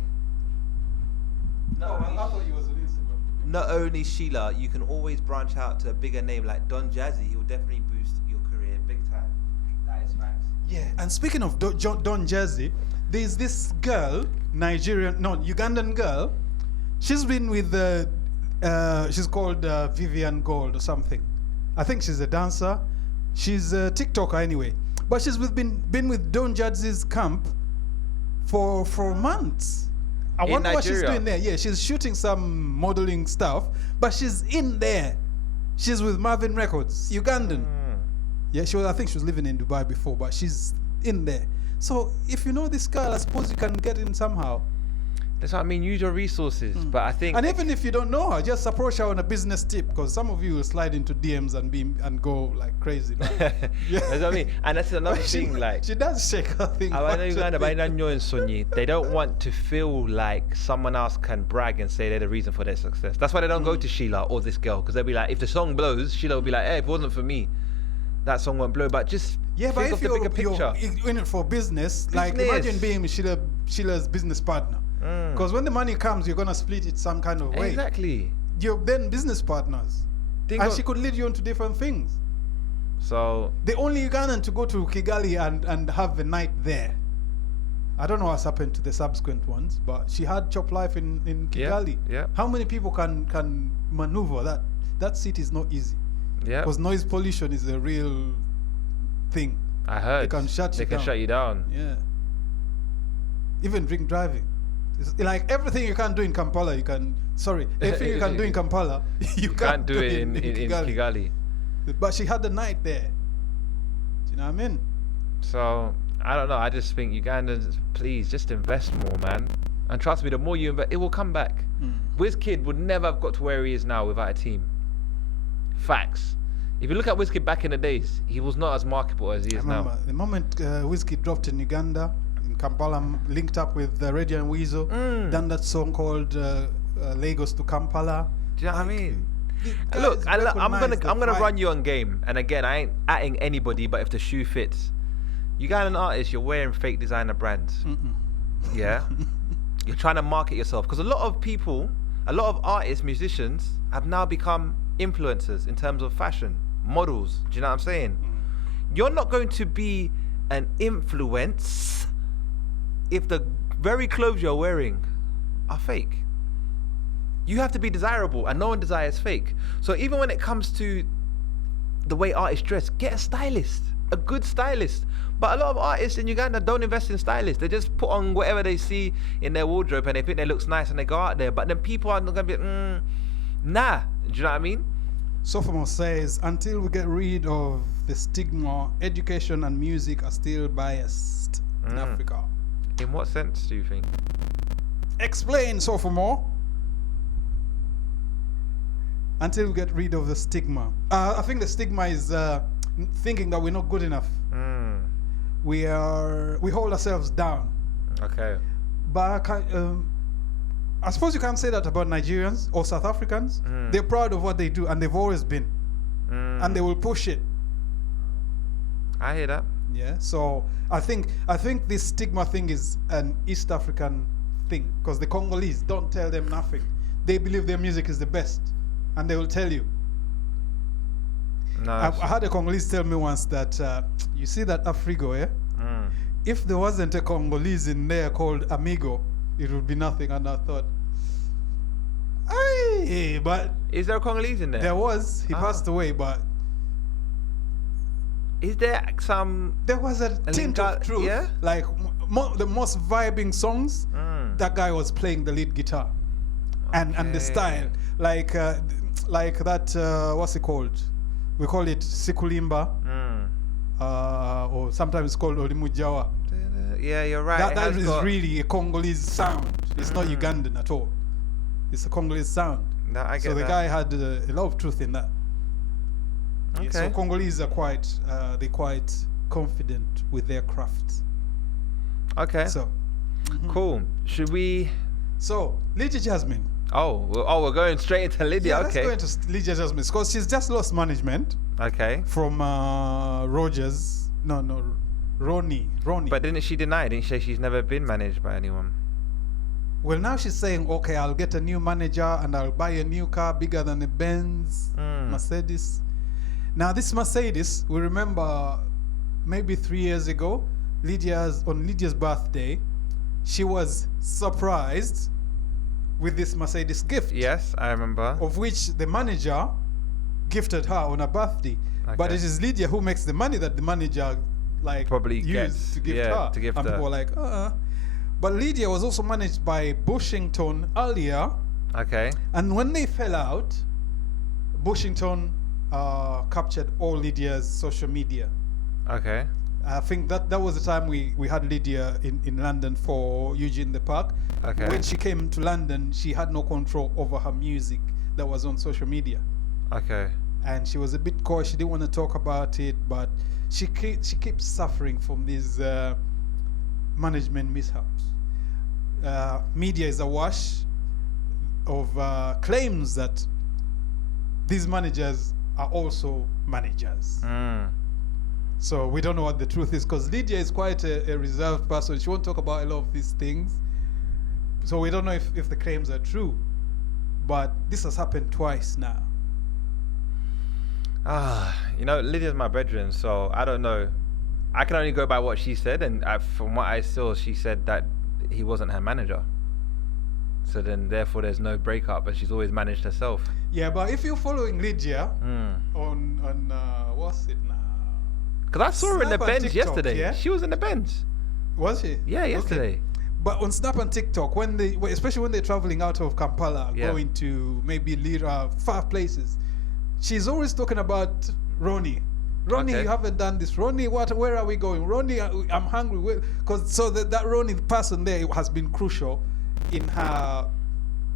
No, I thought you was on Instagram. not only Sheila, you can always branch out to a bigger name like Don Jazzy. He will definitely boost your career big time. That is facts. Yeah, and speaking of Don Jazzy, there's this girl, Ugandan girl. She's been with she's called Vivian Gold or something. I think she's a dancer. She's a TikToker anyway. But she's been with Don Jazzy's camp for months. I In wonder what she's Nigeria? doing there. Yeah, she's shooting some modeling stuff, but she's in there. She's with Marvin Records, Ugandan. Yeah, I think she was living in Dubai before, but she's in there. So if you know this girl, I suppose you can get in somehow. That's what I mean. Use your resources. But I think. And even if you don't know her, just approach her on a business tip, because some of you will slide into DMs and go like crazy. Right? That's what I mean. And that's another She- thing. Like, she does shake her thing. I know quite a Uganda, but bit. I know in Sunyi, they don't want to feel like someone else can brag and say they're the reason for their success. That's why they don't go to Sheila or this girl, because they'll be like, if the song blows, Sheila will be like, hey, if it wasn't for me, that song won't blow. But just Yeah, but think if of the bigger you're picture. in it for business, like Business. imagine being Sheila's business partner. Because when the money comes, you're gonna split it some kind of way. Exactly. You're then business partners, Think and of- she could lead you into different things. So The only Ugandan to go to Kigali and have the night there. I don't know what's happened to the subsequent ones, but she had Chop Life in Yeah, Kigali. yeah. How many people can maneuver that? That city is not easy. yeah, Because noise pollution is a real thing. I heard They can shut you They can down. shut you down. Yeah. Even drink driving. It's like everything you can do in Kampala, you can. Sorry, everything you can do in Kampala, you Can't do it in Kigali. But she had the night there. Do you know what I mean? So I don't know. I just think Ugandans, please just invest more, man. And trust me, the more you invest, it will come back. Wizkid would never have got to where he is now without a team. Facts. If you look at Wizkid back in the days, he was not as marketable as he I is remember now. the moment Whiskey dropped in Uganda, in Kampala, linked up with Radio and Weasel, done that song called Lagos to Kampala. Do you know what I mean? The Look, guys I'm recognise the gonna vibe. run you on game. And again, I ain't atting anybody, but if the shoe fits, Ugandan artists, you're wearing fake designer brands. Yeah, you're trying to market yourself because a lot of people, a lot of artists, musicians have now become influencers in terms of fashion, models. Do you know what I'm saying? You're not going to be an influence if the very clothes you're wearing are fake. You have to be desirable, and no one desires fake. So even when it comes to the way artists dress, get a stylist, a good stylist. But a lot of artists in Uganda don't invest in stylists. They just put on whatever they see in their wardrobe and they think it looks nice and they go out there. But then people are not going to be, nah. Do you know what I mean? Sophomore says, until we get rid of the stigma, education and music are still biased in Africa. In what sense do you think? Explain, Sophomore. Until we get rid of the stigma. I think the stigma is thinking that we're not good enough. We hold ourselves down. Okay. But I suppose you can't say that about Nigerians or South Africans. They're proud of what they do, and they've always been, and they will push it. I hear that. Yeah. So I think this stigma thing is an East African thing, because the Congolese, don't tell them nothing. They believe their music is the best, and they will tell you. No. I had a Congolese tell me once that you see that Afrigo, eh? If there wasn't a Congolese in there called Amigo, it would be nothing. And I thought, hey, but Is there a Congolese in there? there was. He passed away, but Is there some? there was a tint of link- truth. yeah? Like the most vibing songs, that guy was playing the lead guitar, and the Okay. style, like that. What's it called? We call it Sikulimba, or sometimes it's called Olimujawa. Yeah, you're right. That It has is got- really a Congolese sound. It's not Ugandan at all. It's a Congolese sound. No, I So get the that. guy had a lot of truth in that. Yeah, so Okay. Congolese are quite confident with their craft. Okay. So Cool. Should we? Lydia Jasmine. We're going straight into Lydia. Yeah, Okay. let's go into Lydia Jasmine because she's just lost management Okay. from Rogers. No, Ronnie. But didn't she deny? Didn't she say she's never been managed by anyone? Well, now she's saying, okay, I'll get a new manager and I'll buy a new car bigger than a Benz, Mercedes. Now, this Mercedes, we remember maybe 3 years ago, on Lydia's birthday, she was surprised with this Mercedes gift. Yes, I remember. Of which the manager gifted her on her birthday. But Okay. it is Lydia who makes the money that the manager Probably used gets- to gift yeah, her. to gift and her. people were like, But Lydia was also managed by Bushington earlier. Okay. And when they fell out, Bushington captured all Lydia's social media. Okay. I think that was the time we had Lydia in London for Eugene the Park. Okay. When she came to London, she had no control over her music that was on social media. Okay. And she was a bit coy. She didn't want to talk about it, but she keeps suffering from these management mishaps. Media is awash of claims that these managers are also managers. So we don't know what the truth is, because Lydia is quite a reserved person. She won't talk about a lot of these things. So we don't know if the claims are true. But this has happened twice now. Lydia's my brethren, so I don't know. I can only go by what she said, and from what I saw, she said that he wasn't her manager. So then, therefore, there's no breakup, and she's always managed herself. Yeah, but if you're following Lydia on what's it now? Because I saw her in the Snap and bench TikTok, yesterday. yeah? She was in the bench. Was she? Yeah, yesterday. Okay. But on Snap and TikTok, especially when they're traveling out of Kampala, Yeah. going to maybe Lira, far places, she's always talking about Ronnie. Ronnie, Okay. you haven't done this. Ronnie, where are we going? Ronnie, I'm hungry. So that Ronnie person there has been crucial in her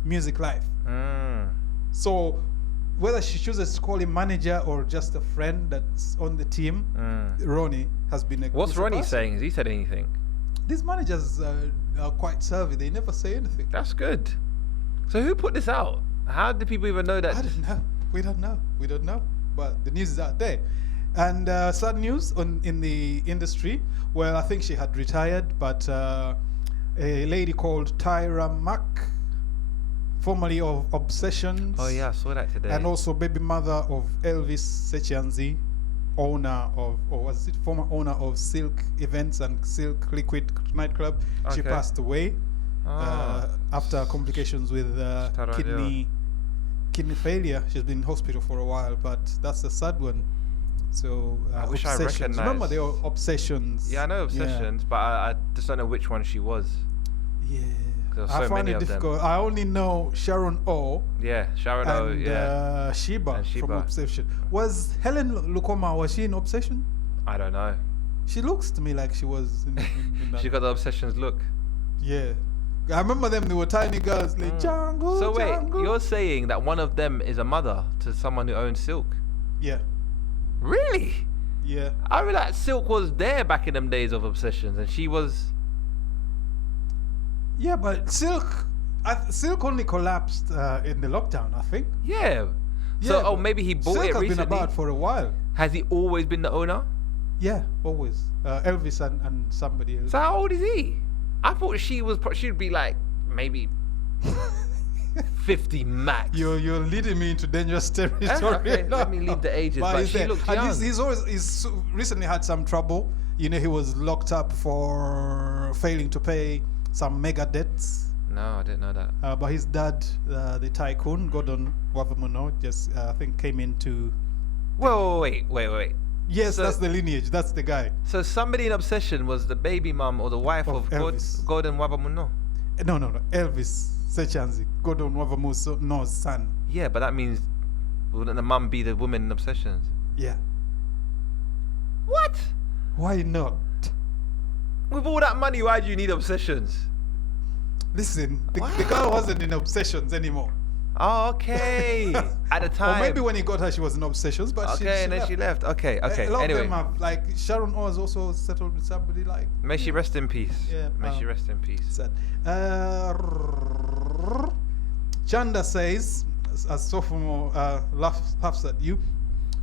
music life. So whether she chooses to call him manager or just a friend that's on the team, Ronnie has been a What's crucial Ronnie person. saying? Has he said anything? These managers are quite survey. They never say anything. That's good. So who put this out? How did people even know that? I don't know. We don't know. We don't know. But the news is out there. And sad news in the industry. Well, I think she had retired, but a lady called Tyra Mack, formerly of Obsessions. Oh yeah, I saw that today. And also baby mother of Elvis Sechanzi, former owner of Silk Events and Silk Liquid nightclub. She Okay. passed away Ah. after complications with Start idea. kidney failure. She's been in hospital for a while, but that's a sad one. So I wish I Obsessions. Remember recognised- they were Obsessions. Yeah, I know Obsessions, but I just don't know which one she was. Yeah. There's I so find many it of them. difficult. I only know Sharon O. Yeah, Sharon O. and Yeah, Sheba And from Sheba. Obsession. Was Helen Lukoma, was she in Obsession? I don't know. She looks to me like she was in that. She got the Obsessions look. Yeah. I remember them, they were tiny girls, like Django, So wait, Django. you're saying that one of them is a mother to someone who owns Silk? Yeah, Really? yeah. I realized Silk was there back in them days of Obsessions, and she was. Yeah, but Silk only collapsed in the lockdown, I think. Yeah. Yeah, So, but maybe he bought Silk it has recently. been about for a while. Has he always been the owner? Yeah, always. Elvis and somebody else. So how old is he? I thought she'd be like maybe 50 max. You're leading me into dangerous territory. Okay, let me leave the ages, but he's she there. looks And young. he's recently had some trouble. You know, he was locked up for failing to pay some mega debts. No, I didn't know that. But his dad, the tycoon Gordon Wavamuno, just I think came into. Wait. Yes, So- that's the lineage. That's the guy. So somebody in Obsession was the baby mum or the wife Of of Elvis. Gordon Wabamuno. No. Elvis Sechanzi, Gordon Wavamuno's son. Yeah, but that means wouldn't the mum be the woman in Obsessions? Yeah. What? Why not? With all that money, why do you need Obsessions? Listen, the girl wasn't in Obsessions anymore. Oh, okay. At the time. Or maybe when he got her, she was in Obsessions, but she Okay, and then she left. Okay. A lot Anyway, of them have, like Sharon O has also settled with somebody like. may she rest in peace. Yeah, May she rest in peace. Sad. Chanda says, as sophomore laughs at you.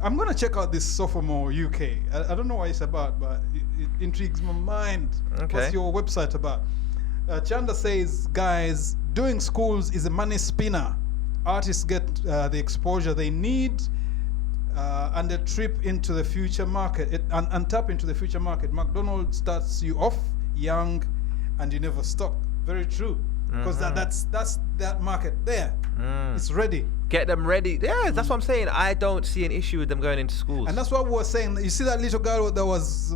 I'm gonna check out this sophomore UK. I don't know what it's about, but it intrigues my mind. Okay. What's your website about? Chanda says, guys, doing schools is a money spinner. Artists get the exposure they need and a trip into the future market and tap into the future market. McDonald's starts you off young and you never stop. Very true. Because that's that market there. It's ready. Get them ready. Yeah, that's what I'm saying. I don't see an issue with them going into schools. And that's what we were saying. You see that little girl that was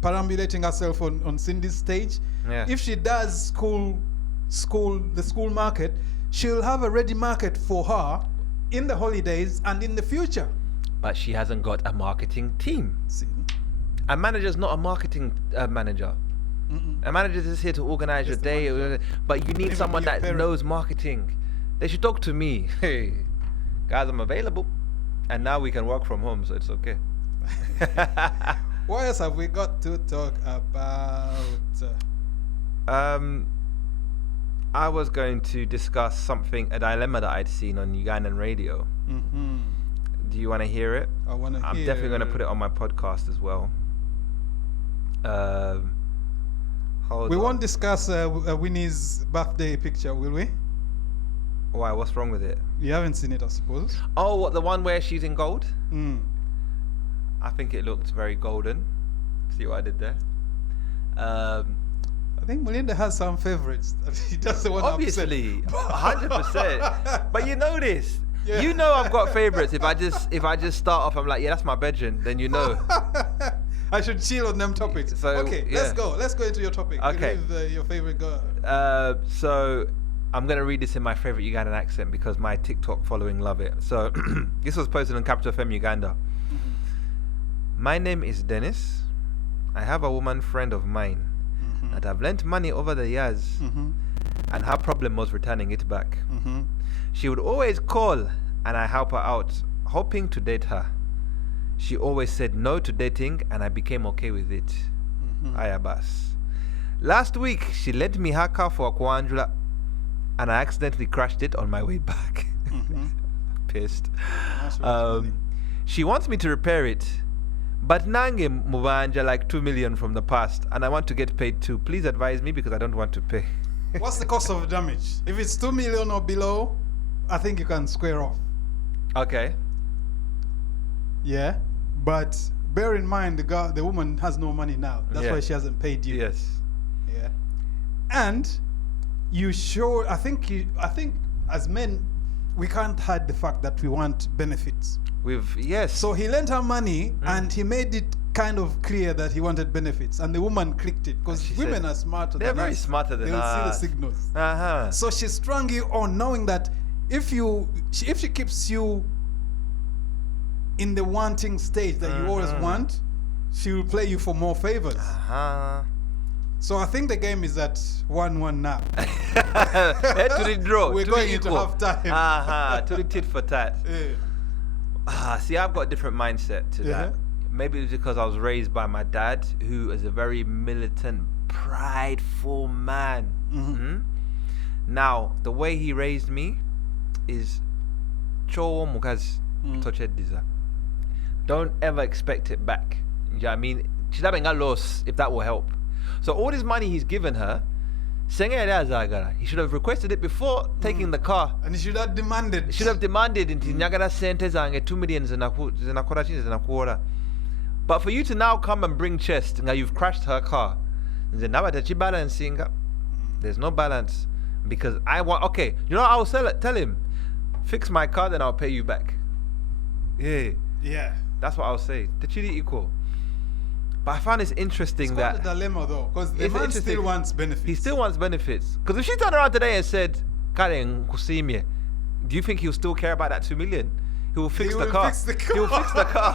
perambulating herself on Cindy's stage? Yeah. If she does the school market, she'll have a ready market for her in the holidays and in the future. But she hasn't got a marketing team. See? A manager's not a marketing manager. A manager is here to organize your Just the day, manager. but you need Even someone your that parent. knows marketing. They should talk to me. Hey, guys, I'm available, and now we can work from home, so it's okay. What else have we got to talk about? I was going to discuss a dilemma that I'd seen on Ugandan radio. Do you want to hear it? I want to hear. I'm definitely going to put it on my podcast as well. Hold We on. won't discuss Winnie's birthday picture, will we? Why? What's wrong with it? You haven't seen it, I suppose. Oh, what, the one where she's in gold? Mm. I think it looked very golden. See what I did there? I think Melinda has some favorites that she doesn't want Obviously, to 100%. But you know this. Yeah. You know I've got favorites. If I just start off, I'm like, yeah, that's my bedroom. Then you know. I should chill on them topics. So, okay, yeah. Let's go into your topic. Okay. With, your favorite girl. So I'm gonna read this in my favorite Ugandan accent because my TikTok following love it. So this was posted on Capital FM Uganda. My name is Dennis. I have a woman friend of mine that I've lent money over the years, and her problem was returning it back. She would always call, and I help her out, hoping to date her. She always said no to dating, and I became okay with it. Ayabas. Last week, she lent me her car for a Kwanjula, and I accidentally crashed it on my way back. Pissed. That's really funny. She wants me to repair it, but nange mubanja like 2 million from the past, and I want to get paid too. Please advise me because I don't want to pay. What's the cost of damage? If it's 2 million or below, I think you can square off. Okay. Yeah, but bear in mind the woman has no money now. That's Yeah. why she hasn't paid you. Yes. Yeah, and you sure? I think as men, we can't hide the fact that we want benefits. Yes. So he lent her money, and he made it kind of clear that he wanted benefits, and the woman clicked it because she women said- are smarter. They're than very us. smarter than They'll see the us. signals. Uh-huh. So she strung you on, knowing that if she keeps you in the wanting stage that you always want, she will play you for more favors. Uh-huh. So I think the game is at 1-1 now. Head to the draw. We're to going the into equal. half-time. To the tit for tat. See, I've got a different mindset to Yeah. that. Maybe it's because I was raised by my dad, who is a very militant, prideful man. Now, the way he raised me is chowo mukazi tochediza. Don't ever expect it back. You know what I mean? She's having a loss if that will help. So all this money he's given her, he should have requested it before taking the car. And he should have demanded. He should have demanded nti nyagala sente zange 2 million zinakora chini zinakuora. But for you to now come and bring chest, now you've crashed her car. Nze nabatachi balancing. There's no balance because I want. Okay, you know what I'll tell him, fix my car, then I'll pay you back. Yeah, Yeah. that's what I'll say. The chili equal. But I found it's interesting It's that quite a dilemma though, because the It's man interesting. still wants benefits. he still wants benefits. Because if she turned around today and said, "Karen kusimye," do you think he'll still care about that 2 million? He will fix He the will car. fix the He will fix the car.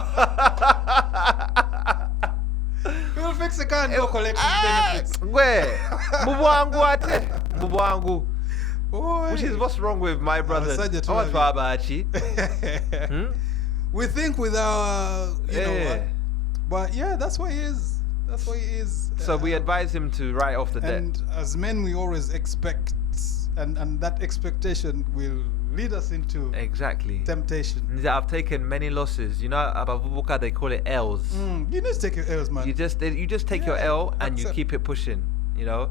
He will fix the car and go collect his benefits. Where? Mubwangu ate. Mubwangu. Boy. Which is what's wrong with my brother. Saja tu Oh, wali. Twabachi. We think with our, you know Yeah. what. But yeah, that's what he is. That's what he is. So we advise him to write off the debt. And as men, we always expect, and that expectation will lead us into Exactly. temptation. I've taken many losses. You know, Abavubuka, they call it L's. You need to take your L's, man. You just take your Yeah, L and you accept. keep it pushing. You know,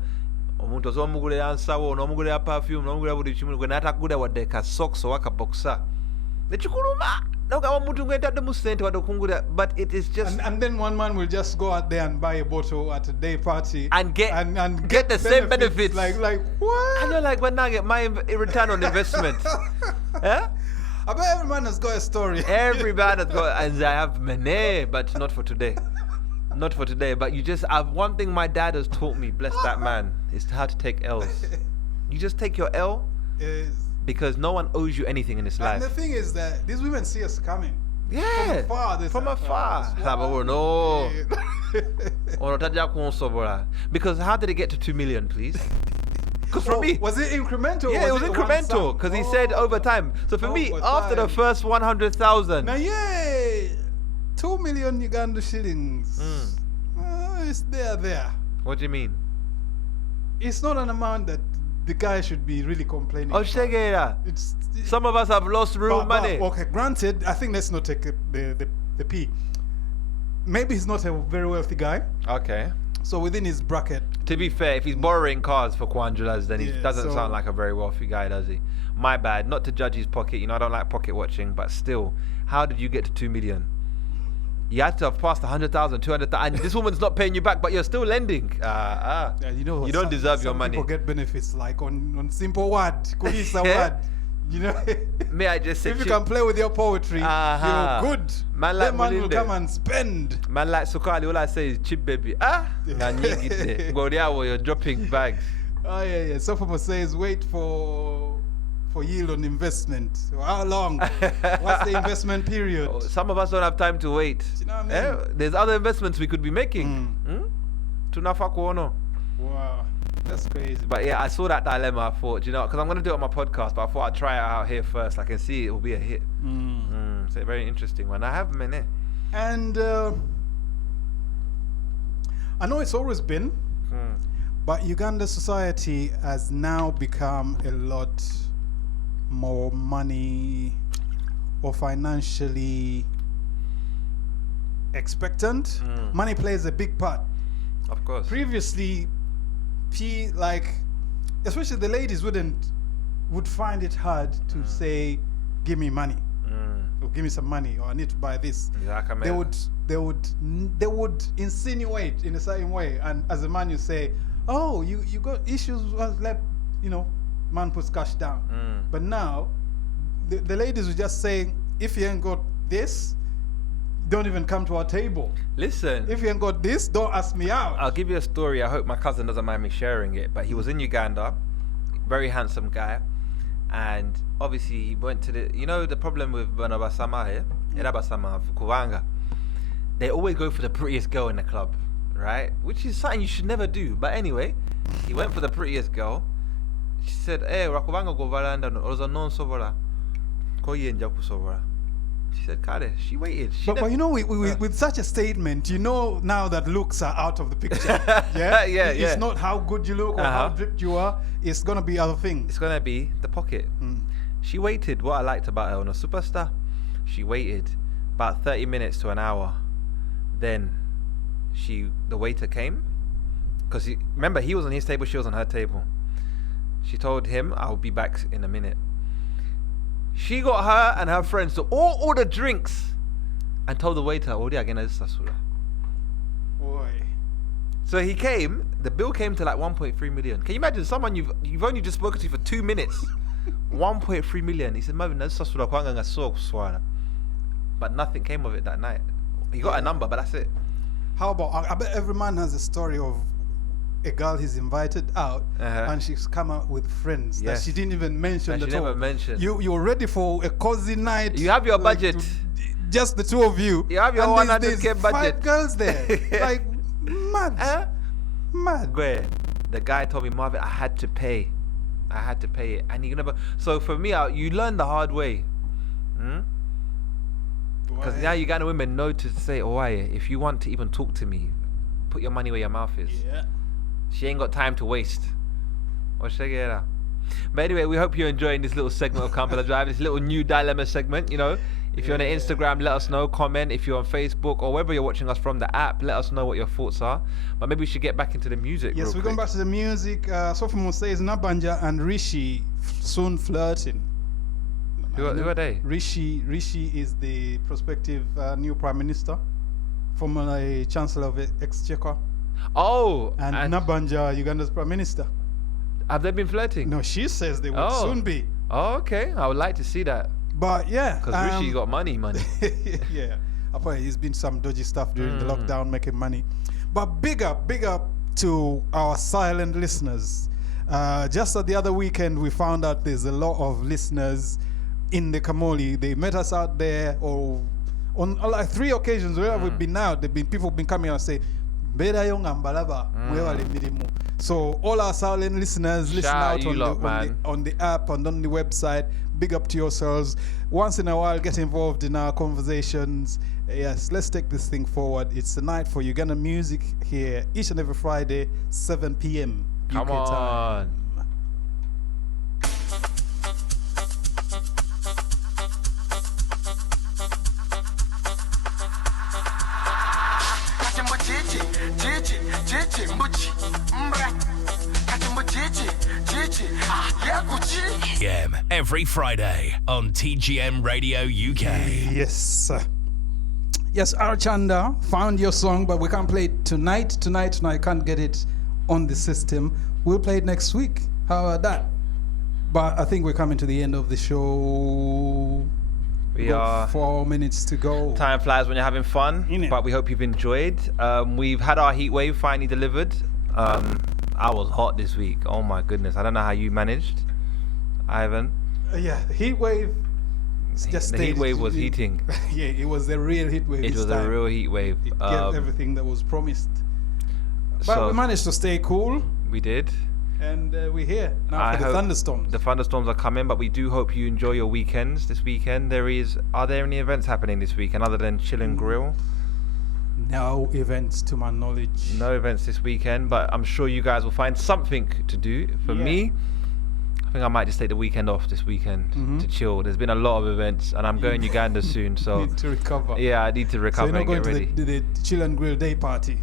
omuntu oza omugulira nsawo n'omugulira perfume n'omugulira buli kimu gwe n'atakugulira wadde ka socks oba ka boxer nekikuluma nogamba omuntu ngwentaddemu ssente wadde okungulira but it is just And then one man will just go out there and buy a bottle at a day party and get and get the same benefits. Like what? And you're like, when I get my return on investment. Yeah? I bet every man has got a story. Every man has got, and I have many, but not for today. Not for today. But you just have one thing my dad has taught me, bless that man, is how to take L's. You just take your L Yes. because no one owes you anything in this And life. the thing is that these women see us coming. Yeah. From afar. They From say, afar. "Oh, Saba, wow." no. Yeah. Or otajja kunsobola. Because how did it get to 2 million, please? Because for Oh, me, was it incremental? yeah, it was one incremental. sum? Because he said Oh. over time. So for me, Over after the time. first 100,000, Now, yeah, 2 million Uganda shillings. It's there. what do you mean? It's not an amount that the guy should be really complaining Oh, about. Shegera. It's Some of us have lost real money. Okay, granted, I think let's not take the P. Maybe he's not a very wealthy guy. Okay. So within his bracket, To be fair, if he's borrowing cars for Kwanjulas, then he Yeah, doesn't so- sound like a very wealthy guy, does he? My bad. Not to judge his pocket. You know, I don't like pocket watching, but still, how did you get to 2 million? You had to have passed 100,000, 200,000, and this woman's not paying you back, but you're still lending. yeah, you know, You don't some- deserve your some money. People get benefits like on simple word, kulisa Yeah. word. You know, May I just say, if you can play with your poetry, Aha. you're good. Man like That man will Mulinde. come and spend. man like Sukali, all I say is chip baby. Nganyigide. Ngoriawo, you're dropping bags. Oh yeah. Sophomore says wait for yield on investment. How long? What's the investment period? Oh, some of us don't have time to wait. You know what I mean? There's other investments we could be making. Tunafa kuono. Wow, that's crazy. But yeah, I saw that dilemma. I thought, you know, because I'm going to do it on my podcast, but I thought I'd try it out here first. I can see it will be a hit. It's a very interesting one. I have many. And I know it's always been, but Uganda society has now become a lot more money or financially expectant. Money plays a big part. Of course. Previously, especially the ladies would find it hard to say, "Give me money," or "Give me some money," or "I need to buy this." They would insinuate in a certain way, and as a man, you say, "Oh, you got issues." Well, man puts cash down. But now, the ladies will just say, "If you ain't got this, don't even come to our table. Listen, If you ain't got this, don't ask me out." I'll give you a story. I hope my cousin doesn't mind me sharing it. But he was in Uganda, very handsome guy, and obviously he went to the problem with Banabasama here, Irabasama, Kuvanga. They always go for the prettiest girl in the club, right? Which is something you should never do. But anyway, he went for the prettiest girl. She said, "Hey, Rakubanga go varanda no non sobora. Ko yenja kusobora." She said, "Kare." She waited. But you know, with such a statement, you know now that looks are out of the picture. Yeah, It's not how good you look or how dripped you are. It's gonna be other things. It's gonna be the pocket. She waited. What I liked about her on a superstar, she waited about 30 minutes to an hour. Then the waiter came, because remember he was on his table, she was on her table. She told him, "I'll be back in a minute." She got her and her friends to all order drinks, and told the waiter, "Odi agena sasura." Boy. So he came. The bill came to like 1.3 million. Can you imagine someone you've only just spoken to for 2 minutes? 1.3 million. He said, "Mavin sasura kwanga ngaso kuswara." But nothing came of it that night. He got a number, but that's it. How about? I bet every man has a story of a girl he's invited out, and she's come out with friends that Yes. she didn't even mention That at she all. never mentioned. You're ready for a cozy night. You have your like, budget. just the two of you. You have your and 100K there's budget. 5 girls there. Like mad. Mad. Where the guy told me, "Marvin, I had to pay it," and he never. So for me, you learn the hard way. Because now Uganda women know to say, "Oh, if you want to even talk to me, put your money where your mouth is." Yeah. She ain't got time to waste. But anyway, we hope you're enjoying this little segment of Kampala Drive, this little new dilemma segment. You know, If you're on Instagram, let us know. Comment. If you're on Facebook or wherever you're watching us from the app, let us know what your thoughts are. But maybe we should get back into the music. Yes, we're going back to the music. Sophomore says Nabanja and Rishi soon flirting. Who are they? Rishi is the prospective new prime minister, former chancellor of Exchequer. Oh, and Nabanja, Uganda's prime minister. Have they been flirting? No, she says they will soon be. Oh, okay. I would like to see that. But yeah, because Rishi got money. Yeah, apparently he's been some dodgy stuff during the lockdown, making money. But big up to our silent listeners. Just the other weekend, we found out there's a lot of listeners in the Kamoli. They met us out there, or on like 3 occasions where we've been out. People been coming out and say, "Beda young ambalaba, mwewale milimu." So all our silent listeners, listen out on the app and on the website. Big up to yourselves. Once in a while, get involved in our conversations. Yes, let's take this thing forward. It's the night for Uganda music here each and every Friday, 7 p.m. Come UK time. Every Friday on TGM Radio UK. Yes. Yes, Archanda found your song, but we can't play it tonight. Tonight, I can't get it on the system. We'll play it next week. How about that? But I think we're coming to the end of the show. We are 4 minutes to go. Time flies when you're having fun, but we hope you've enjoyed. We've had our heat wave finally delivered. I was hot this week. Oh my goodness. I don't know how you managed, Ivan. Yeah, the heat wave. Just the heat wave was heating. Yeah, it was a real heat wave. It was a real heat wave. It gave everything that was promised. But so we managed to stay cool. We did. And we're here now for the thunderstorms. The thunderstorms are coming, but we do hope you enjoy your weekends this weekend. Are there any events happening this weekend other than chill and grill? No events to my knowledge. No events this weekend, but I'm sure you guys will find something to do. For me, I think I might just take the weekend off this weekend to chill. There's been a lot of events, and I'm going Uganda soon, so need to recover. Yeah, I need to recover. So you're not and going get to ready. the chill and grill day party?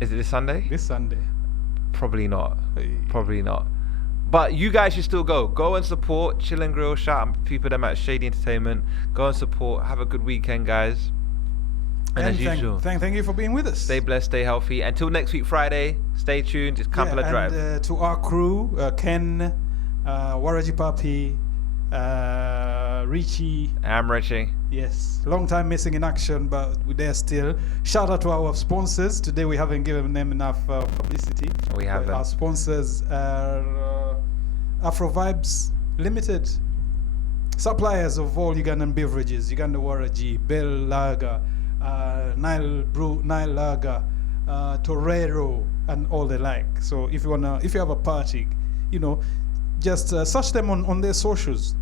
Is it this Sunday? This Sunday. Probably not. Probably not. But you guys should still go. Go and support Chill and Grill. Shout out people them at Shady Entertainment. Go and support. Have a good weekend, guys. And as usual, thank you for being with us. Stay blessed, stay healthy. Until next week, Friday. Stay tuned. It's Kampala Drive. And to our crew, Ken, Waraji Papi, Richie. I'm Richie. Yes, long time missing in action, but we're there still. Shout out to our sponsors. Today we haven't given them enough publicity. We haven't. Our sponsors are Afro Vibes Limited, suppliers of all Ugandan beverages, Uganda Waraji, Bell Lager, Nile Lager, Torero, and all the like. So if you have a party, just search them on their socials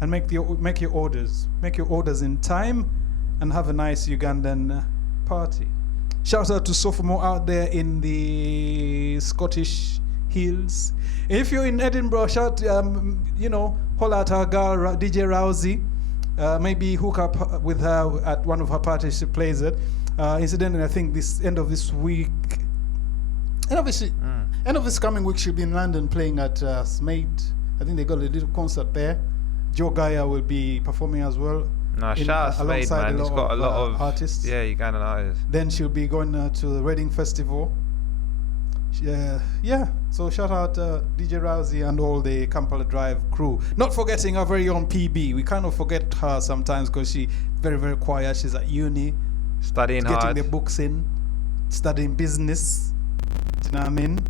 and make your orders. Make your orders in time and have a nice Ugandan party. Shout out to Sophomore out there in the Scottish Hills. If you're in Edinburgh, holla at our girl DJ Rousey. Maybe hook up with her at one of her parties. She plays it. Incidentally, I think end of this coming week, she'll be in London playing at Smate. I think they got a little concert there. Joe Gaia will be performing as well. Shout out Smate, man. He's got a lot of artists. Yeah, Ugandan artists. Then she'll be going to the Reading Festival. So shout out DJ Rousey and all the Kampala Drive crew. Not forgetting our very own PB. We kind of forget her sometimes because she's very, very quiet. She's at uni. Studying hard. Getting the books in. Studying business. Do you know what I mean?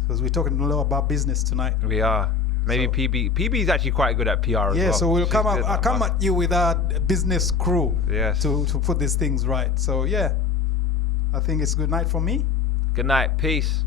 Because we're talking a lot about business tonight. We are. Maybe PB is actually quite good at PR as well. Yeah, so we'll come at you with our business crew. Yes. To put these things right. So yeah, I think it's good night for me. Good night. Peace.